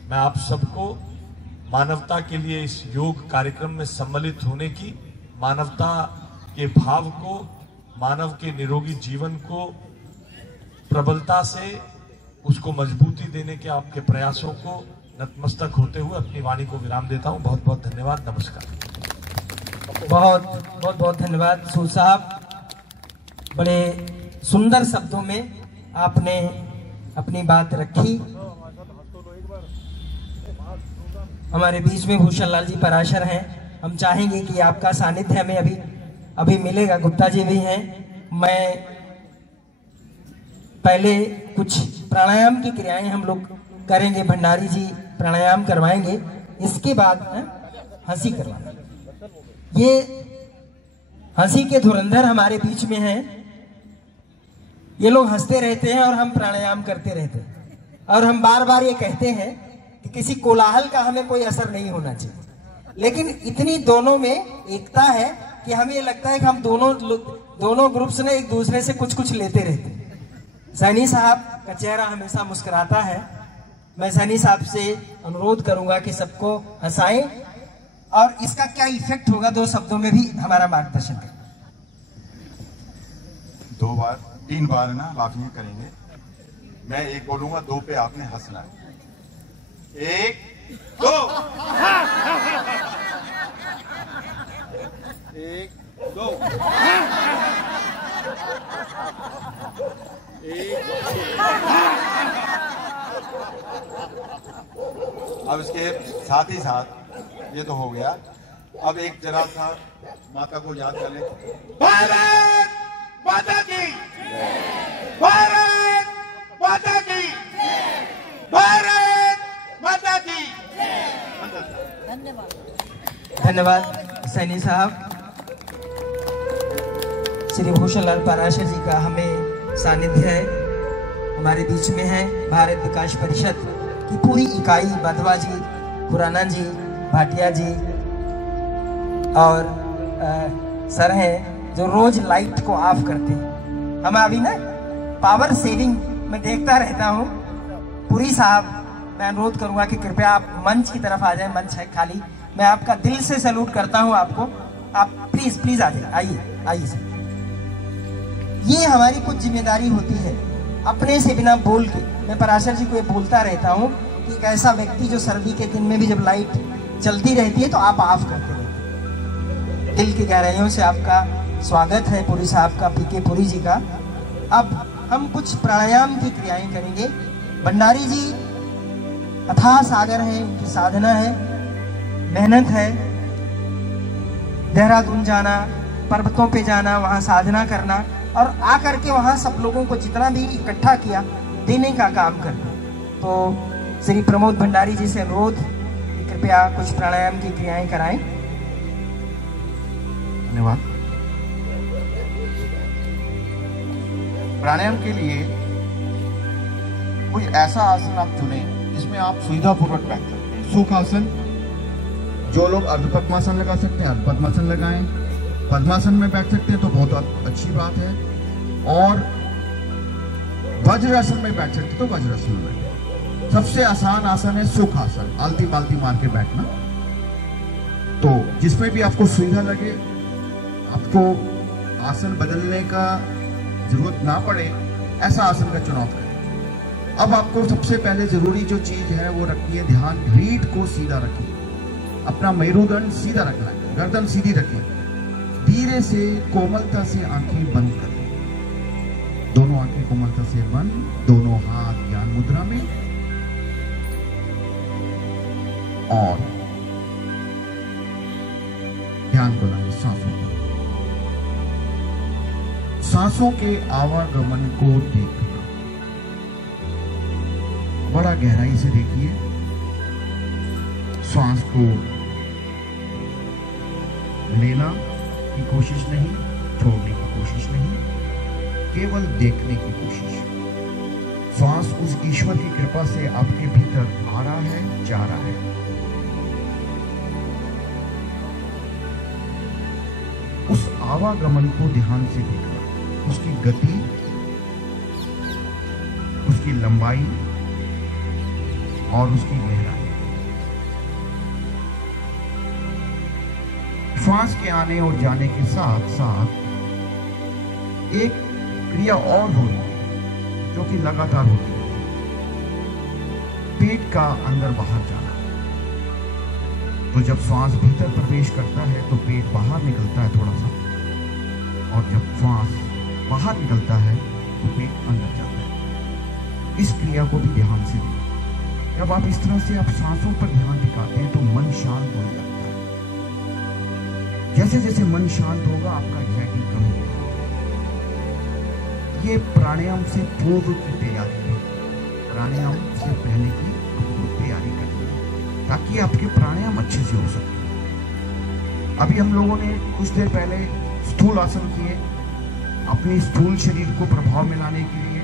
मैं आप सबको मानवता के लिए इस योग कार्यक्रम में सम्मिलित होने की, मानवता के भाव को, मानव के निरोगी जीवन को प्रबलता से उसको मजबूती देने के आपके प्रयासों को नतमस्तक होते हुए अपनी वाणी को विराम देता हूं। बहुत बहुत धन्यवाद। नमस्कार। बहुत धन्यवाद सूर साहब। बड़े सुंदर शब्दों में आपने अपनी बात रखी। हमारे बीच में भूषण लाल जी पराशर हैं। हम चाहेंगे कि आपका सानिध्य हमें अभी मिलेगा। गुप्ता जी भी हैं। मैं पहले कुछ प्राणायाम की क्रियाएं हम लोग करेंगे। भंडारी जी प्राणायाम करवाएंगे, इसके बाद हंसी करवाना। ये हंसी के धुरंधर हमारे बीच में हैं। ये लोग हंसते रहते हैं और हम प्राणायाम करते रहते हैं और हम बार बार ये कहते हैं कि किसी कोलाहल का हमें कोई असर नहीं होना चाहिए, लेकिन इतनी दोनों में एकता है कि हमें ये लगता है कि हम दोनों ग्रुप्स ने एक दूसरे से कुछ लेते रहते हैं। सैनी साहब का चेहरा हमेशा मुस्कुराता है। मैं सैनी साहब से अनुरोध करूंगा कि सबको हंसाएं और इसका क्या इफेक्ट होगा 2 शब्दों में भी हमारा मार्गदर्शन करें। 2 बार 3 बार ना लाफिंग करेंगे। मैं 1 बोलूंगा, 2 पे आपने हंसना है। 1 2 1 2 अब इसके साथ ही साथ ये तो हो गया। अब एक जरा सा माता को याद कर ले। भारत माता की, भारत माता की, भारत माता की। धन्यवाद सैनी साहब। श्री भूषण लाल पराशर जी का हमें सानिध्य है, हमारे बीच में है। भारत विकास परिषद की पूरी इकाई, बधवा जी, खुराना जी, भाटिया जी और सर हैं जो रोज लाइट को ऑफ करते हैं। हम अभी ना पावर सेविंग में देखता रहता हूँ। पुरी साहब, मैं अनुरोध करूंगा कि कृपया आप मंच की तरफ आ जाए, मंच है खाली। मैं आपका दिल से सैल्यूट करता हूं आपको। आप प्लीज प्लीज आ जाइए, आइए आइए सर। ये हमारी कुछ जिम्मेदारी होती है अपने से बिना बोल के। मैं पराशर जी को ये बोलता रहता हूँ कि एक ऐसा व्यक्ति जो सर्दी के दिन में भी जब लाइट चलती रहती है तो आप ऑफ करते रहते हैं। दिल की गहराइयों से आपका स्वागत है पुरी साहब का, पीके पुरी जी का। अब हम कुछ प्राणायाम की क्रियाएं करेंगे। भंडारी जी अथाह सागर है, उनकी साधना है, मेहनत है। देहरादून जाना, पर्वतों पे जाना, वहां साधना करना और आकर के वहां सब लोगों को जितना भी इकट्ठा किया देने का काम करना। तो श्री प्रमोद भंडारी जी से अनुरोध कृपया कुछ प्राणायाम की क्रियाएं कराएं। धन्यवाद। प्राणायाम के लिए कोई ऐसा आसन आप चुने जिसमें आप सुविधापूर्वक बैठ सकते हैं। सुखासन, जो लोग अर्ध पद्मासन लगा सकते हैं अर्ध पद्मासन लगाएं। पद्मासन में बैठ सकते हैं तो बहुत अच्छी बात है। और वज्रासन में बैठ सकते हैं तो वज्रासन में बैठे। सबसे आसान आसन है सुखासन, आलती पालती मार के बैठना। तो जिसमें भी आपको सुविधा लगे, आपको आसन बदलने का जरूरत ना पड़े, ऐसा आसन का चुनाव करें। अब आपको सबसे पहले जरूरी जो चीज है वो रखनी है, ध्यान। रीढ़ को सीधा रखिए, अपना मेरुदंड सीधा रखना है, गर्दन सीधी रखिए। धीरे से कोमलता से आंखें बंद करें, दोनों आंखें कोमलता से बंद, दोनों हाथ ज्ञान मुद्रा में। और ध्यान को लाएं सांसों पर। सांसों के आवागमन को देखना, बड़ा गहराई से देखिए। श्वास को लेना की कोशिश नहीं, छोड़ने की कोशिश नहीं, केवल देखने की कोशिश। श्वास उस ईश्वर की कृपा से आपके भीतर आ रहा है, जा रहा है। उस आवागमन को ध्यान से देखना, उसकी गति, उसकी लंबाई और उसकी गहराई। श्वास के आने और जाने के साथ साथ एक क्रिया और हो रही है जो कि लगातार होती है, पेट का अंदर बाहर जाना। तो जब श्वास भीतर प्रवेश करता है तो पेट बाहर निकलता है थोड़ा सा, और जब श्वास बाहर निकलता है तो पेट अंदर जाता है। इस क्रिया को भी ध्यान से दें। जब आप इस तरह से आप सांसों पर ध्यान टिकाते हैं तो मन शांत हो जाता है। जैसे जैसे मन शांत होगा आपका एंजाइटी कम होगा। ये प्राणायाम से पूर्व की तैयारी है, प्राणायाम से पहले की आपको तैयारी करनी है ताकि आपके प्राणायाम अच्छे से हो सके। अभी हम लोगों ने कुछ देर पहले स्थूल आसन किए अपने स्थूल शरीर को प्रभाव में लाने के लिए।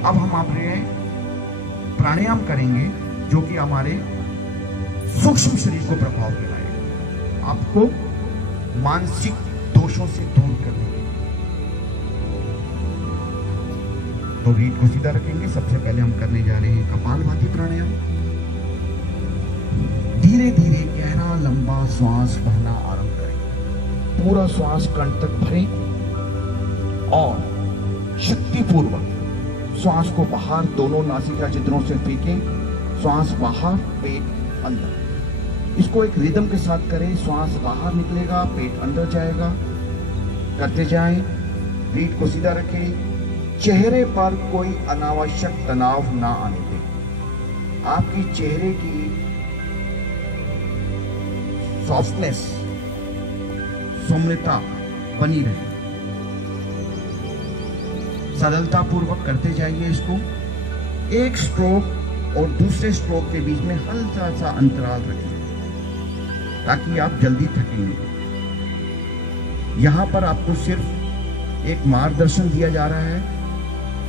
अब हम अपने प्राणायाम करेंगे जो कि हमारे सूक्ष्म शरीर को प्रभाव में लाएगा, आपको मानसिक दोषों से दूर करने के लिए। तो रीढ़ को सीधा रखेंगे। सबसे पहले हम करने जा रहे हैं कपालभाति प्राणायाम। धीरे धीरे गहरा लंबा श्वास भरना आरंभ करें। पूरा श्वास कंठ तक भरें और शक्तिपूर्वक श्वास को बाहर दोनों नासिका छिद्रों से फेंकें। श्वास बाहर, पेट अंदर। इसको एक रिदम के साथ करें। श्वास बाहर निकलेगा, पेट अंदर जाएगा। करते जाएं। रीढ़ को सीधा रखें। चेहरे पर कोई अनावश्यक तनाव ना आने दें। आपकी चेहरे की सॉफ्टनेस, सौम्यता बनी रहे। सरलता पूर्वक करते जाइए इसको। एक स्ट्रोक और दूसरे स्ट्रोक के बीच में हल्का सा अंतराल रखें ताकि आप जल्दी थकेंगे। यहां पर आपको सिर्फ एक मार्गदर्शन दिया जा रहा है।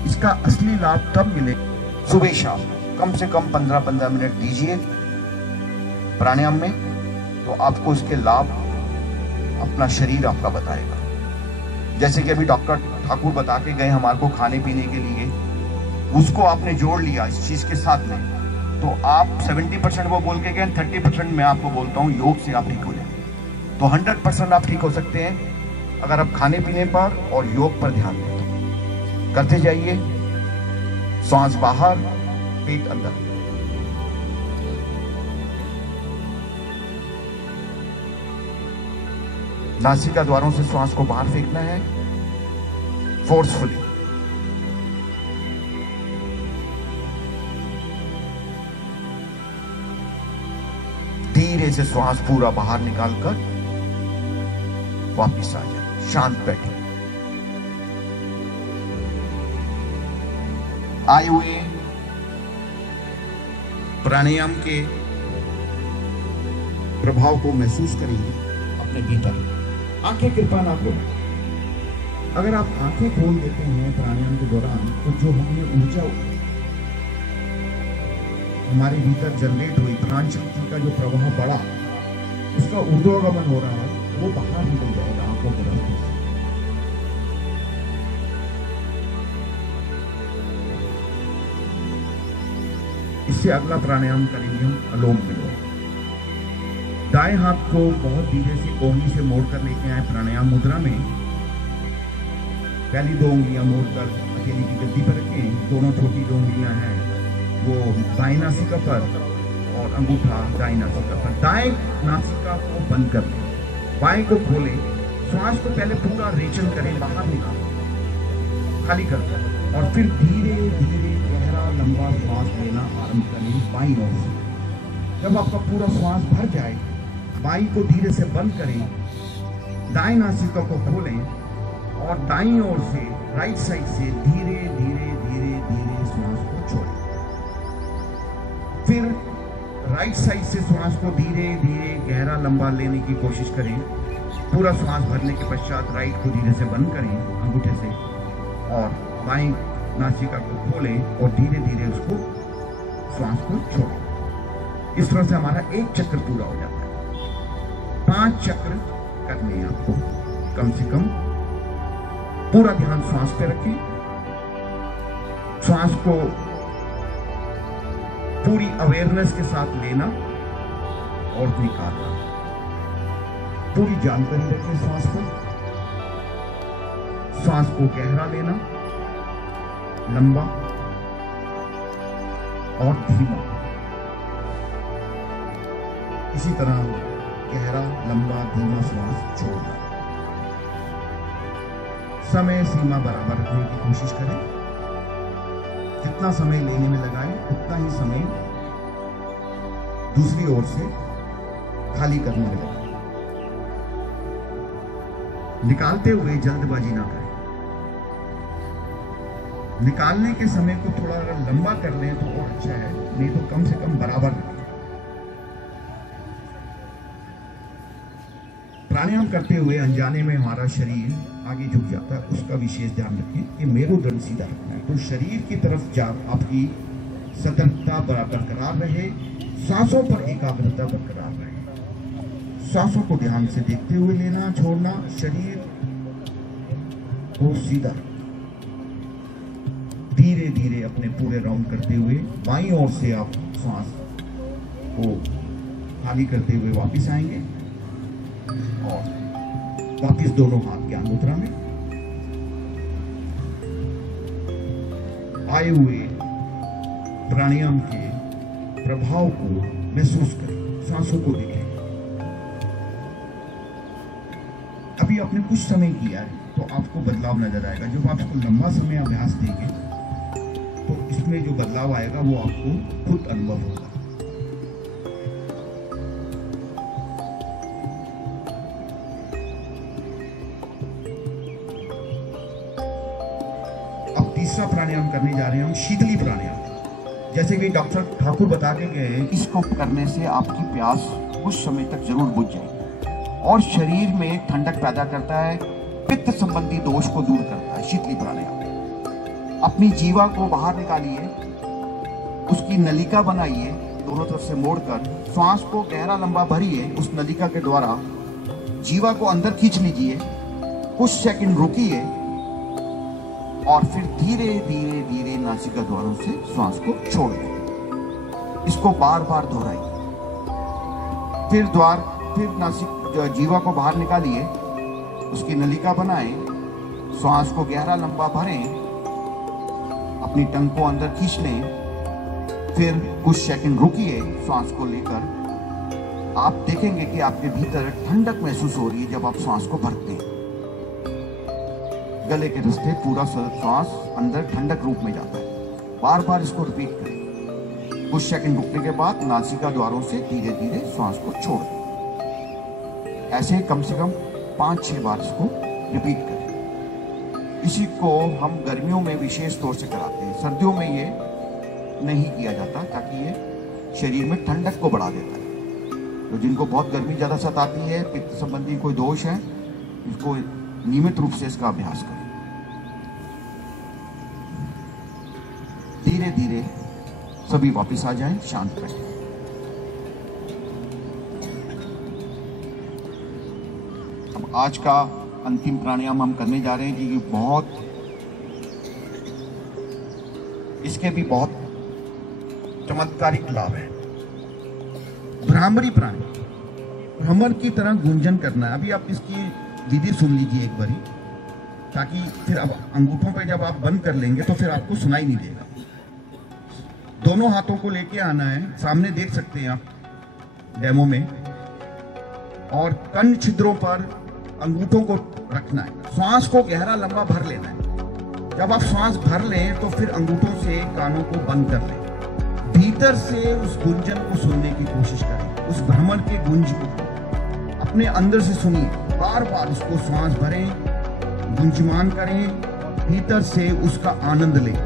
इसका असली लाभ तब मिलेगा सुबह शाम कम से कम 15-15 मिनट दीजिए प्राणायाम में, तो आपको इसके लाभ अपना शरीर आपका बताएगा। जैसे कि अभी डॉक्टर ठाकुर बता के गए हमारे को खाने पीने के लिए, उसको आपने जोड़ लिया इस चीज के साथ में, तो आप 70% वो बोल के गए, 30% मैं आपको बोलता हूँ योग से आप ठीक हो जाए। तो 100% आप ठीक हो सकते हैं अगर आप खाने पीने पर और योग पर ध्यान दें। करते जाइए, सांस बाहर, पेट अंदर। नासिका द्वारों से श्वास को बाहर फेंकना है फोर्सफुली। धीरे से श्वास पूरा बाहर निकालकर वापिस आ जाए, शांत बैठे। आए हुए प्राणायाम के प्रभाव को महसूस करेंगे अपने भीतर। आंखें कृपा ना खोलें। अगर आप आंखें खोल देते हैं प्राणायाम के दौरान, तो जो हमने ऊर्जा हमारे भीतर जनरेट हुई, प्राण शक्ति का जो प्रवाह बढ़ा, उसका ऊर्ध्वगमन हो रहा है, वो बाहर निकल जाएगा आंखों के रास्ते से। इससे अगला प्राणायाम करेंगे हम अनुलोम विलोम। दाएं हाथ को बहुत धीरे से कोहनी से मोड़कर लेके आए प्राणायाम मुद्रा में। पहली 2 उंगलियां मोड़कर अकेली की गद्दी पर रखें। दोनों छोटी जो उंगलियां हैं वो बाएं नासिका पर और अंगूठा दाएं नासिका पर। दाएं नासिका को बंद कर लें, बाएं को खोलें। श्वास को पहले पूरा रेचन करें, बाहर निकालें, खाली कर दें और फिर धीरे धीरे गहरा लंबा श्वास लेना आरंभ करें बाईं ओर से। जब आपका पूरा श्वास भर जाए, बाईं को धीरे से बंद करें, दाएं नासिका को खोलें और दाईं ओर से राइट साइड से धीरे धीरे धीरे धीरे श्वास को छोड़ें। फिर राइट साइड से श्वास को धीरे धीरे गहरा लंबा लेने की कोशिश करें। पूरा श्वास भरने के पश्चात राइट को धीरे से बंद करें अंगूठे से और बाईं नासिका को खोलें और धीरे धीरे उसको श्वास को छोड़ें। इस तरह से हमारा एक चक्र पूरा हो जाता है। 5 चक्र करने हैं आपको कम से कम। पूरा ध्यान श्वास पे रखें। श्वास को पूरी अवेयरनेस के साथ लेना और निकालना। पूरी जानकारी रखें श्वास पर। श्वास को गहरा लेना, लंबा और धीमा। इसी तरह गहरा लंबा धीमा श्वास छोड़ना। समय सीमा बराबर रखने की कोशिश करें। जितना समय लेने में लगाएं उतना ही समय दूसरी ओर से खाली करने में लगाएं। निकालते हुए जल्दबाजी ना करें। निकालने के समय को थोड़ा अगर लंबा कर लें तो और अच्छा है, नहीं तो कम से कम बराबर रखें। प्राणायाम करते हुए अनजाने में हमारा शरीर आगे झुक जाता है, उसका विशेष ध्यान रखें कि मेरुदंड सीधा रखना है। तो शरीर की तरफ जा आपकी सतर्कता बरकरार रहे, सांसों पर एकाग्रता बरकरार रहे। सांसों को ध्यान से देखते हुए लेना, छोड़ना, शरीर को सीधा धीरे धीरे अपने पूरे राउंड करते हुए बाईं ओर से आप सांस को खाली करते हुए वापस आएंगे और वापस दोनों हाथ ज्ञान मुद्रा में। आए हुए प्राणायाम के प्रभाव को महसूस करें, सांसों को देखें। अभी आपने कुछ समय किया है तो आपको बदलाव नजर आएगा। जब आप इसको लंबा समय अभ्यास देंगे तो इसमें जो बदलाव आएगा वो आपको खुद अनुभव होगा। अब तीसरा प्राणायाम करने जा रहे हैं हम, शीतली प्राणायाम। जैसे कि डॉक्टर ठाकुर बता के गए हैं, इसको करने से आपकी प्यास कुछ समय तक जरूर बुझ जाएगी और शरीर में ठंडक पैदा करता है, पित्त संबंधी दोष को दूर करता है। शीतली प्राणायाम अपनी जीवा को बाहर निकालिए, उसकी नलिका बनाइए, दोनों तरफ से मोड़कर श्वास को गहरा लंबा भरिए, उस नलिका के द्वारा जीवा को अंदर खींच लीजिए कुछ सेकंड रुकिए और फिर धीरे धीरे धीरे नासिका द्वारों से श्वास को छोड़ दें। इसको बार बार दोहराइए। फिर नासिक जीवा को बाहर निकालिए, उसकी नलिका बनाएं, श्वास को गहरा लंबा भरें, अपनी टंग को अंदर खींच लें, फिर कुछ सेकंड रुकिए श्वास को लेकर। आप देखेंगे कि आपके भीतर ठंडक महसूस हो रही है जब आप श्वास को भरते हैं। गले के रास्ते पूरा श्वास अंदर ठंडक रूप में जाता है। बार बार इसको रिपीट करें। कुछ सेकंड रुकने के बाद नासिका द्वारों से धीरे धीरे श्वास को छोड़ दें। ऐसे कम से कम 5-6 बार इसको रिपीट करें। इसी को हम गर्मियों में विशेष तौर से कराते हैं, सर्दियों में ये नहीं किया जाता, ताकि ये शरीर में ठंडक को बढ़ा देता है। तो जिनको बहुत गर्मी ज़्यादा सताती है, पित्त संबंधी कोई दोष है, इसको नियमित रूप से इसका अभ्यास करें। धीरे धीरे सभी वापस आ जाएं, शांत रहें। अब आज का अंतिम प्राणायाम हम करने जा रहे हैं कि बहुत इसके भी बहुत चमत्कारिक लाभ है। भ्रामरी प्राणायाम, भ्रमर की तरह गुंजन करना है। अभी आप इसकी विधि सुन लीजिए एक बारी, ताकि फिर अब अंगूठों पे जब आप बंद कर लेंगे तो फिर आपको सुनाई नहीं देगा। दोनों हाथों को लेके आना है, सामने देख सकते हैं आप डेमो में, और कर्ण छिद्रों पर अंगूठों को रखना है। श्वास को गहरा लंबा भर लेना है। जब आप श्वास भर लें तो फिर अंगूठों से कानों को बंद कर लें। भीतर से उस गुंजन को सुनने की कोशिश करें, उस भ्रमण के गुंज को अपने अंदर से सुनिए। बार बार उसको श्वास भरें, गुंजमान करें, भीतर से उसका आनंद लें।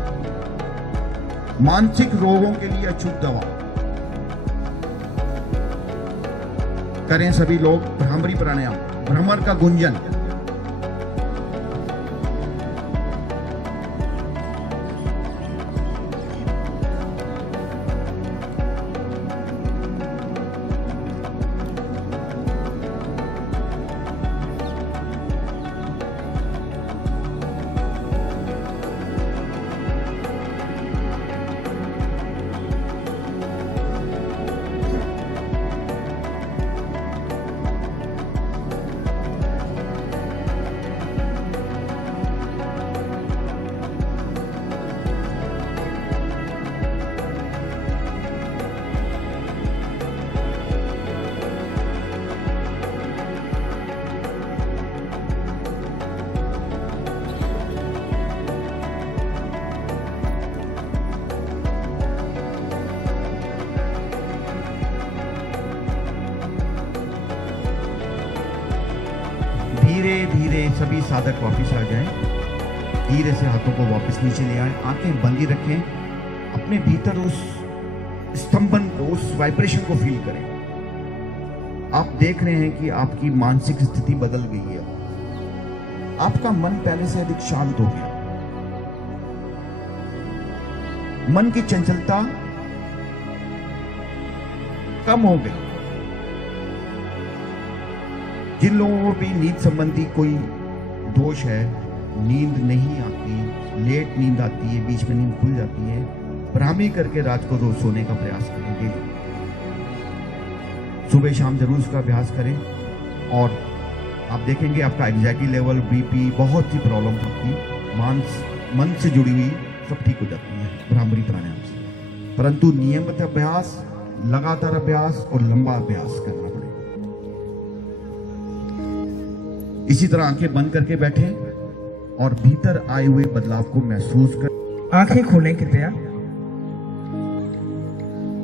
मानसिक रोगों के लिए अछूत दवा करें सभी लोग। भ्रामरी प्राणायाम, भ्रमर का गुंजन। धीरे धीरे सभी साधक वापस आ जाएं। धीरे से हाथों को वापस नीचे ले आए, आंखें बंदी रखें। अपने भीतर उस स्तंभन को, उस वाइब्रेशन को फील करें। आप देख रहे हैं कि आपकी मानसिक स्थिति बदल गई है। आपका मन पहले से अधिक शांत हो गया। मन की चंचलता कम हो गई। जिन लोगों को भी नींद संबंधी कोई दोष है, नींद नहीं आती, लेट नींद आती है, बीच में नींद खुल जाती है, भ्रामरी करके रात को रोज सोने का प्रयास करें। डेली सुबह शाम जरूर उसका अभ्यास करें, और आप देखेंगे आपका एंजाइटी लेवल, बीपी, बहुत सी प्रॉब्लम आपकी मन से जुड़ी हुई सब ठीक हो जाती है भ्रामरी प्राणायाम से। परंतु नियमित अभ्यास, लगातार अभ्यास और लंबा अभ्यास करना पड़ेगा। इसी तरह आंखें बंद करके बैठे और भीतर आए हुए बदलाव को महसूस कर। आंखें खोलें कृपया।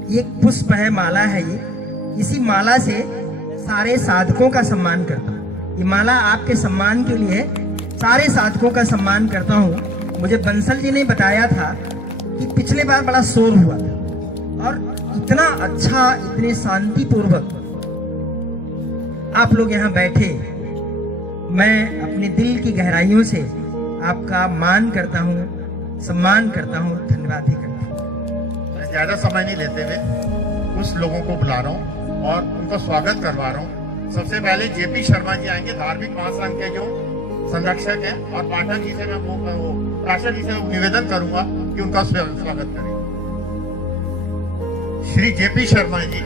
ये पुष्प है, माला है। ये इसी माला से सारे साधकों का सम्मान करता हूँ। ये माला आपके सम्मान के लिए सारे साधकों का सम्मान करता हूँ। मुझे बंसल जी ने बताया था कि पिछले बार बड़ा शोर हुआ था, और इतना अच्छा, इतने शांतिपूर्वक आप लोग यहाँ बैठे। मैं अपने दिल की गहराइयों से आपका मान करता हूँ, सम्मान करता हूँ, धन्यवाद ही करता हूँ। मैं ज्यादा समय नहीं लेते हुए कुछ लोगों को बुला रहा हूँ और उनका स्वागत करवा रहा हूँ। सबसे पहले जेपी शर्मा जी आएंगे, धार्मिक महासंघ के जो संरक्षक है, और पाठक जी से मैं प्राचार्य जी से निवेदन करूंगा कि उनका स्वागत करें। श्री जेपी शर्मा जी,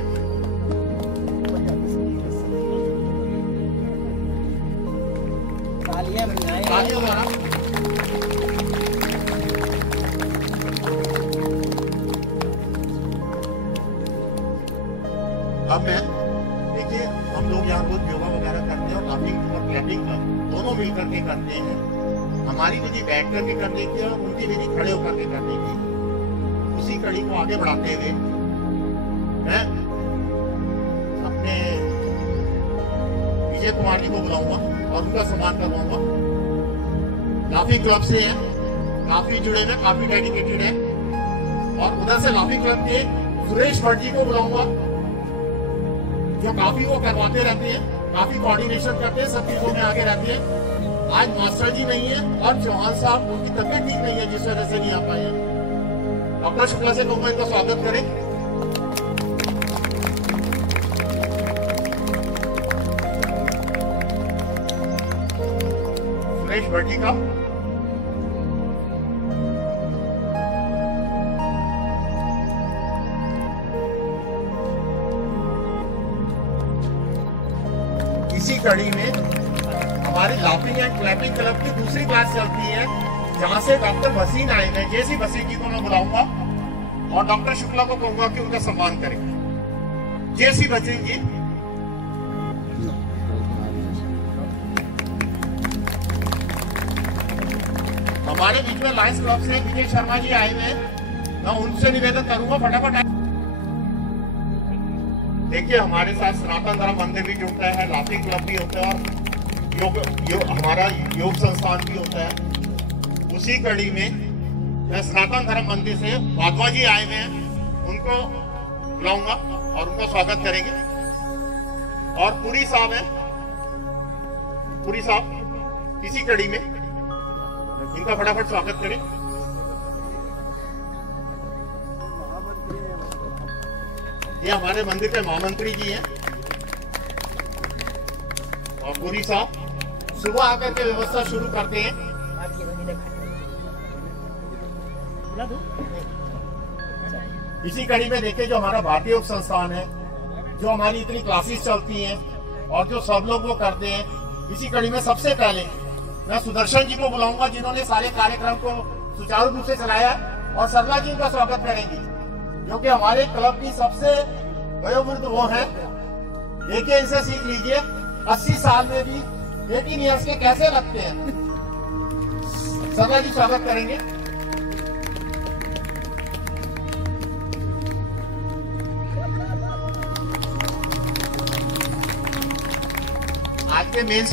तालियों द्वारा अब मैं देखिए, हम लोग यहाँ रोज योगा वगैरह करते हैं और लाफिंग और क्लैपिंग दोनों मिलकर के करते हैं। हमारी विधि बैठ करके करने की और उनकी विधि खड़े होकर के करने की। उसी कड़ी को आगे बढ़ाते हुए मैं अपने विजय कुमार जी को बुलाऊंगा और उनका सम्मान करवाऊंगा। लाफिंग क्लब से हैं, काफी जुड़े हैं, काफी डेडिकेटेड है। और उधर से लाफिंग क्लब के सुरेश भट्ट जी को बुलाऊंगा, जो काफी वो करवाते रहते हैं, काफी कोऑर्डिनेशन करते हैं, सब चीजों में आगे रहते हैं। आज मास्टर जी नहीं है और चौहान साहब, उनकी तबीयत ठीक नहीं है, जिस वजह से नहीं आ पाए हैं। डॉक्टर शुक्ला से कहूंगा इनका स्वागत करें। सुरेश भट्ट जी का इसी कड़ी में हमारी लाफिंग एंड क्लैपिंग क्लब की दूसरी क्लास चलती है, जहां से डॉक्टर भसीन आए हैं। जेसी भसीन जी को मैं बुलाऊंगा और डॉक्टर शुक्ला को कहूंगा कि उनका सम्मान करें। जेसी भसीन जी, हमारे बीच में लायंस क्लब से विजय शर्मा जी आए हुए हैं, मैं उनसे निवेदन करूंगा फटाफट। देखिए, हमारे साथ सनातन धर्म मंदिर भी जुड़ता है, लाफिंग क्लब भी होता है और हमारा योग संस्थान भी होता है। उसी कड़ी में मैं सनातन धर्म मंदिर से वाधवा जी आए हुए हैं, उनको बुलाऊंगा और उनका स्वागत करेंगे। और पुरी साहब है, पुरी साहब इसी कड़ी में, इनका फटाफट स्वागत करें। ये हमारे मंदिर के महामंत्री जी हैं और पुरी साहब सुबह आकर के व्यवस्था शुरू करते हैं। इसी कड़ी में देखिए, जो हमारा भारतीय योग संस्थान है, जो हमारी इतनी क्लासेस चलती हैं और जो सब लोग वो करते हैं, इसी कड़ी में सबसे पहले मैं सुदर्शन जी को बुलाऊंगा, जिन्होंने सारे कार्यक्रम को सुचारू रूप से चलाया, और सरला जी का स्वागत करेंगे, क्योंकि हमारे क्लब की सबसे वयोवृद्ध वो है। देखिए, इनसे सीख लीजिए, 80 साल में भी 18 ईयर्स के कैसे लगते हैं। सरला जी स्वागत करेंगे। आज के मेन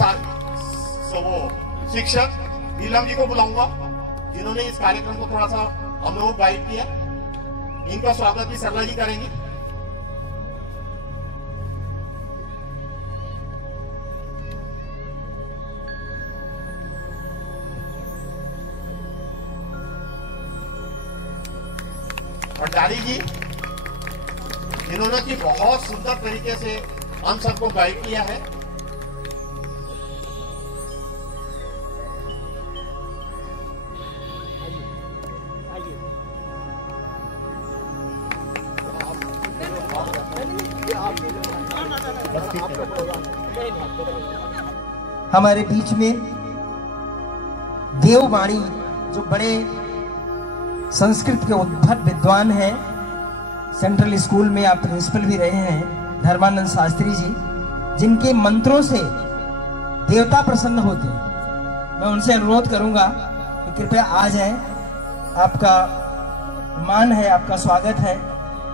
शिक्षक नीलम जी को बुलाऊंगा, जिन्होंने इस कार्यक्रम को थोड़ा सा हम लोगों को गाइड किया। इनका स्वागत भी सरला जी करेंगे। और डाली जी, जिन्होंने की बहुत सुंदर तरीके से हम सबको गाइड किया है। हमारे बीच में देववाणी, जो बड़े संस्कृत के उद्भट विद्वान हैं, सेंट्रल स्कूल में आप प्रिंसिपल भी रहे हैं, धर्मानंद शास्त्री जी, जिनके मंत्रों से देवता प्रसन्न होते हैं। मैं उनसे अनुरोध करूंगा कि कृपया आ जाएं। आपका मान है, आपका स्वागत है।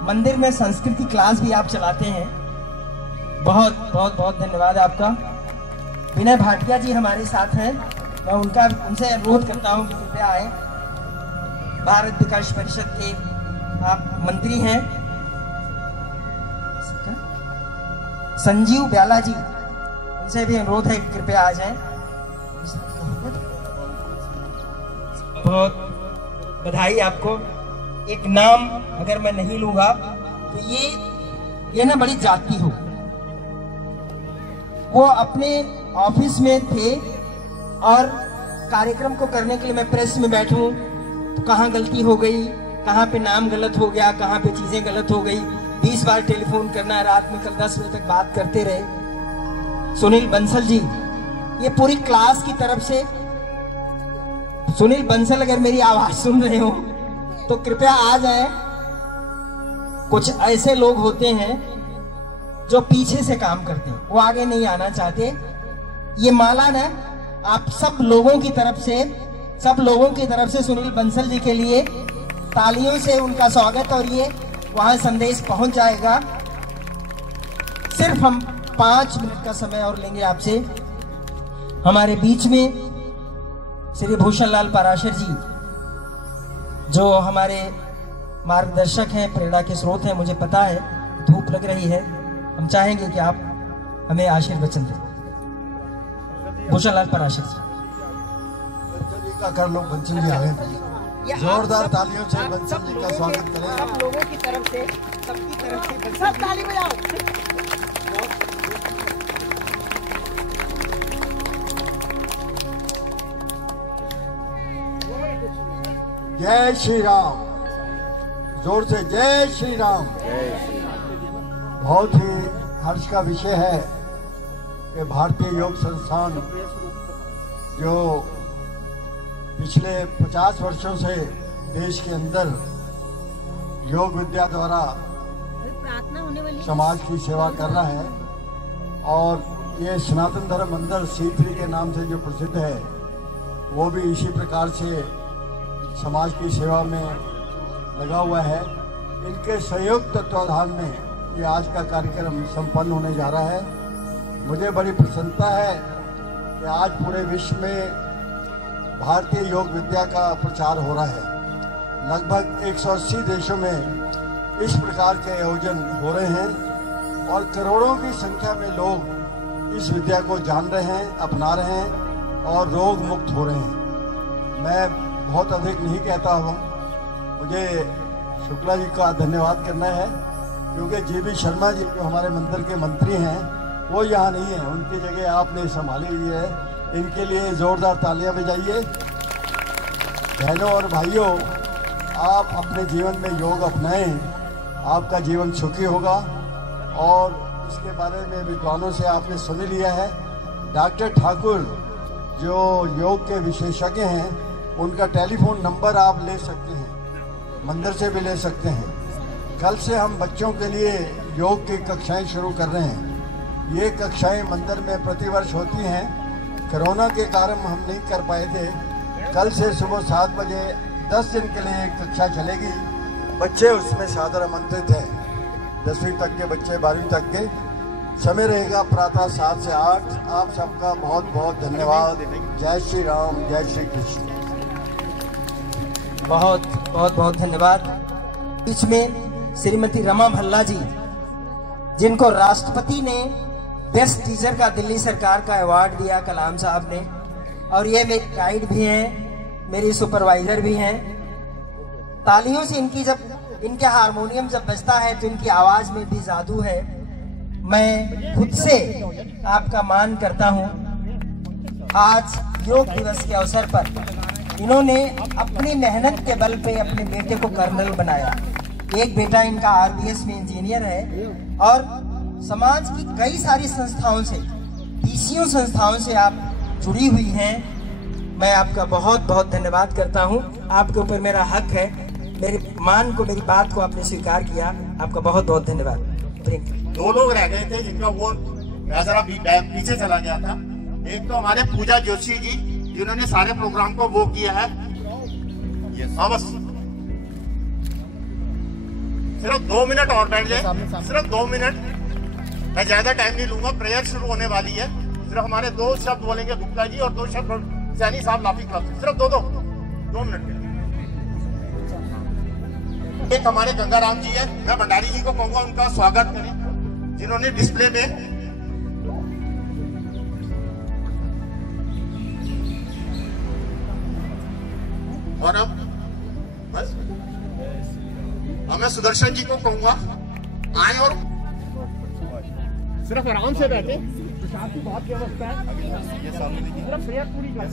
मंदिर में संस्कृत की क्लास भी आप चलाते हैं, बहुत बहुत बहुत धन्यवाद आपका। विनय भाटिया जी हमारे साथ हैं, मैं उनसे अनुरोध करता हूं कि कृपया आए। भारत विकास परिषद के आप मंत्री हैं। संजीव ब्याला जी, उनसे भी अनुरोध है कि कृपया आ जाएं। बहुत बधाई आपको। एक नाम अगर मैं नहीं लूंगा तो ये ना बड़ी जाति हो। वो अपने ऑफिस में थे और कार्यक्रम को करने के लिए मैं प्रेस में बैठूं तो कहाँ गलती हो गई, कहाँ पे नाम गलत हो गया, कहाँ पे चीजें गलत हो गई, 20 बार टेलीफोन करना है। रात में कल 10 बजे तक बात करते रहे। सुनील बंसल जी, ये पूरी क्लास की तरफ से, सुनील बंसल अगर मेरी आवाज सुन रहे हो तो कृपया आ जाए। कुछ ऐसे लोग होते हैं जो पीछे से काम करते हैं, वो आगे नहीं आना चाहते। ये माला ना आप सब लोगों की तरफ से सुनील बंसल जी के लिए तालियों से उनका स्वागत, और ये वहां संदेश पहुंच जाएगा। सिर्फ हम 5 मिनट का समय और लेंगे आपसे। हमारे बीच में श्री भूषण लाल पाराशर जी, जो हमारे मार्गदर्शक हैं, प्रेरणा के स्रोत हैं। मुझे पता है धूप लग रही है, हम चाहेंगे कि आप हमें आशीर्वचन दें। भूषण लाल पाराशर जी का कर लो। बंसल जी आए, जोरदार तालियों से बंसल जी का स्वागत करें। सब लोगों की तरफ से, सबकी तरफ से सब ताली बजाओ। जय श्री राम, जोर से जय श्री राम। बहुत ही हर्ष का विषय है कि भारतीय योग संस्थान जो पिछले 50 वर्षों से देश के अंदर योग विद्या द्वारा समाज की सेवा कर रहा है, और ये सनातन धर्म मंदिर C3 के नाम से जो प्रसिद्ध है, वो भी इसी प्रकार से समाज की सेवा में लगा हुआ है। इनके संयुक्त तत्वाधान में ये आज का कार्यक्रम संपन्न होने जा रहा है। मुझे बड़ी प्रसन्नता है कि आज पूरे विश्व में भारतीय योग विद्या का प्रचार हो रहा है। लगभग 180 देशों में इस प्रकार के आयोजन हो रहे हैं, और करोड़ों की संख्या में लोग इस विद्या को जान रहे हैं, अपना रहे हैं और रोग मुक्त हो रहे हैं। मैं बहुत अधिक नहीं कहता हूँ, मुझे शुक्ला जी का धन्यवाद करना है, क्योंकि JB शर्मा जी जो हमारे मंदिर के मंत्री हैं वो यहाँ नहीं है, उनकी जगह आपने संभाली हुई है। इनके लिए जोरदार तालियां बजाइए। बहनों और भाइयों, आप अपने जीवन में योग अपनाएं, आपका जीवन सुखी होगा। और इसके बारे में विद्वानों से आपने सुन लिया है। डॉक्टर ठाकुर जो योग के विशेषज्ञ हैं, उनका टेलीफोन नंबर आप ले सकते हैं, मंदिर से भी ले सकते हैं। कल से हम बच्चों के लिए योग की कक्षाएं शुरू कर रहे हैं। ये कक्षाएं मंदिर में प्रतिवर्ष होती हैं, कोरोना के कारण हम नहीं कर पाए थे। कल से सुबह 7 बजे 10 दिन के लिए एक कक्षा चलेगी। बच्चे उसमें सादर आमंत्रित हैं, 10वीं तक के बच्चे, 12वीं तक के। समय रहेगा प्रातः 7 से 8। आप सबका बहुत बहुत धन्यवाद। जय श्री राम, जय श्री कृष्ण। बहुत बहुत बहुत धन्यवाद। बीच में श्रीमती रमा भल्ला जी, जिनको राष्ट्रपति ने बेस्ट टीचर का दिल्ली सरकार का अवार्ड दिया कलाम साहब ने, और ये मेरी गाइड भी हैं, मेरी सुपरवाइजर भी हैं। तालियों से इनके हारमोनियम जब बजता है तो इनकी आवाज में भी जादू है। मैं खुद से आपका मान करता हूं। आज योग दिवस के अवसर पर इन्होंने अपनी मेहनत के बल पे अपने बेटे को कर्नल बनाया। एक बेटा इनका RBS में इंजीनियर है, और समाज की कई सारी संस्थाओं से, DCO संस्थाओं से आप जुड़ी हुई हैं। मैं आपका बहुत बहुत धन्यवाद करता हूं। आपके ऊपर मेरा हक है, मेरे मान को, मेरी बात को आपने स्वीकार किया। आपका बहुत बहुत धन्यवाद। 2 लोग रह गए थे जिनका वो मैं जरा पीछे चला गया था। एक तो हमारे पूजा जोशी जी, जिन्होंने सारे प्रोग्राम को वो किया है। बस सिर्फ 2 मिनट और बैठ जाए, सिर्फ 2 मिनट, मैं ज्यादा टाइम नहीं लूंगा। प्रेयर शुरू होने वाली है। सिर्फ हमारे 2 शब्द बोलेंगे गुप्ता जी, और 2 शब्द सैनी साहब लाफी क्लब से। सिर्फ 2 मिनट के। एक हमारे गंगाराम जी है, मैं भंडारी जी को कहूंगा उनका स्वागत करें, जिन्होंने डिस्प्ले में और अब बस मैं सुदर्शन जी को कहूंगा आए और सिर्फ आराम से बैठे। शांति बहुत व्यवस्था है। प्रेयर पूरी कर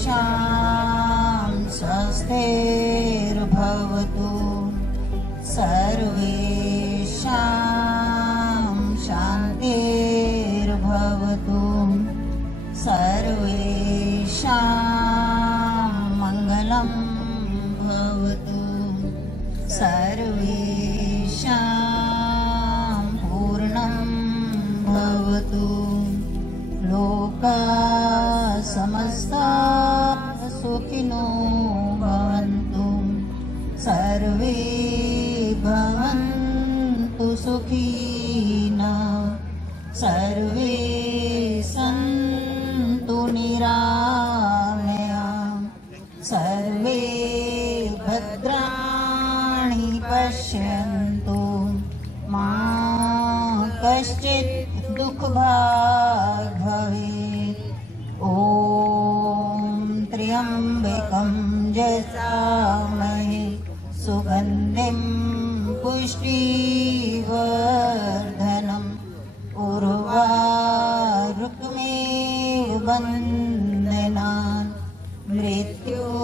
सर्वेषां स्वस्तिर्भवतु, सर्वेषां शान्तिर्भवतु, सर्वेषां मङ्गलं भवतु, सर्वेषां पूर्णं भवतु, लोका समस्ता सुखिनो भवन्तु, सर्वे भवन्तु सुखिनः, सर्वे सन्तु निरामयाः, सर्वे भद्राणि पश्यन्तु, मा कश्चित् दुःखभाग् भवेत्। ॐ त्र्यम्बकं यजामहे सुगन्धिं पुष्टिवर्धनम्, उर्वारुकमेव बन्धनान्, मृत्युर्मुक्षीयमामृतात्।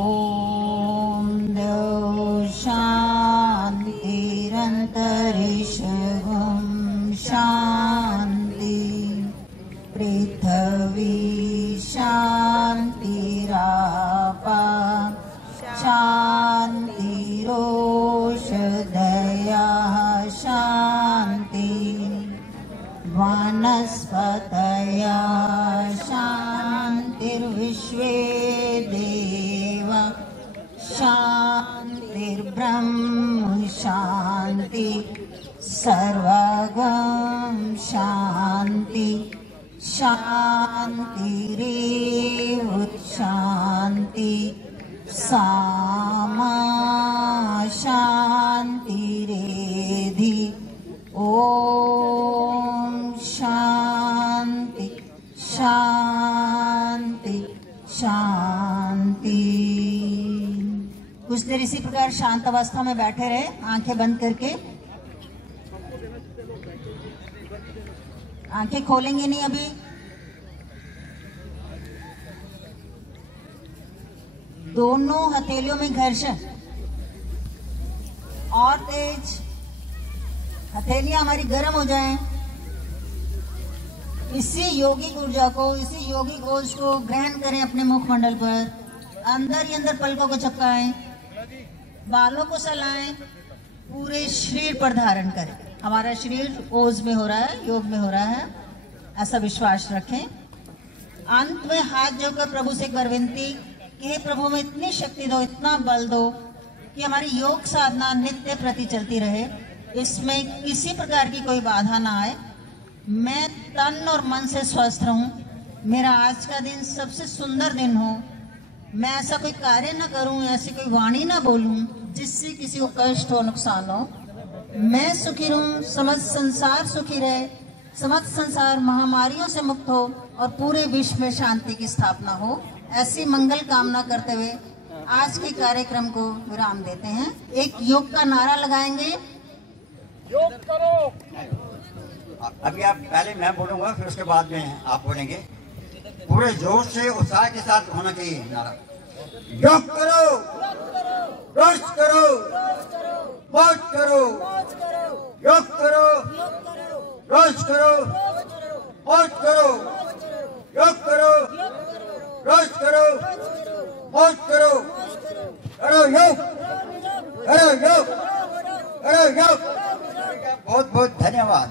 ॐ शान्तिरन्तरिक्षं शान्ति, पृथ्वी शान्तिरापा शान्तिरोषधयः शान्ति, वनस्पतयः शान्तिर्विश्वे देवा शान्तिर्ब्रह्म शान्ति, सर्वगं शान्ति, शान्तिरेव शान्ति, सामा शान्तिरेधि। ॐ शान्ति शान्ति शान्ति। कुछ देर इसी प्रकार शांत अवस्था में बैठे रहे, आंखें बंद करके। आंखें खोलेंगे नहीं अभी। दोनों हथेलियों में घर्षण और तेज, हथेलियां हमारी गर्म हो जाएं। इसी योगिक ऊर्जा को, इसी योगिक ओज को ग्रहण करें अपने मुखमंडल पर। अंदर ही अंदर पलकों को झपकाएं, बालों को सहलाएं, पूरे शरीर पर धारण करें। हमारा शरीर ओज में हो रहा है, योग में हो रहा है, ऐसा विश्वास रखें। अंत में हाथ जोड़कर प्रभु से एक बार विनती कि हे प्रभु में इतनी शक्ति दो, इतना बल दो कि हमारी योग साधना नित्य प्रति चलती रहे, इसमें किसी प्रकार की कोई बाधा ना आए। मैं तन और मन से स्वस्थ रहूं, मेरा आज का दिन सबसे सुंदर दिन हो। मैं ऐसा कोई कार्य ना करूं, ऐसी कोई वाणी ना बोलूं जिससे किसी को कष्ट हो, नुकसान हो। मैं सुखी रहूं, समस्त संसार सुखी रहे, समस्त संसार महामारियों से मुक्त हो और पूरे विश्व में शांति की स्थापना हो। ऐसी मंगल कामना करते हुए आज के कार्यक्रम को विराम देते हैं। एक योग का नारा लगाएंगे, योग करो। अभी आप पहले मैं बोलूंगा, फिर उसके बाद में आप बोलेंगे। पूरे जोश से उत्साह के साथ होना चाहिए नारा। योग करो, रोज करो, मौज करो, योग करो, रोज करो, मौज करो, योग करो, रोज करो, मौज करो, करो योग, करो योग, करो योग, बहुत बहुत धन्यवाद।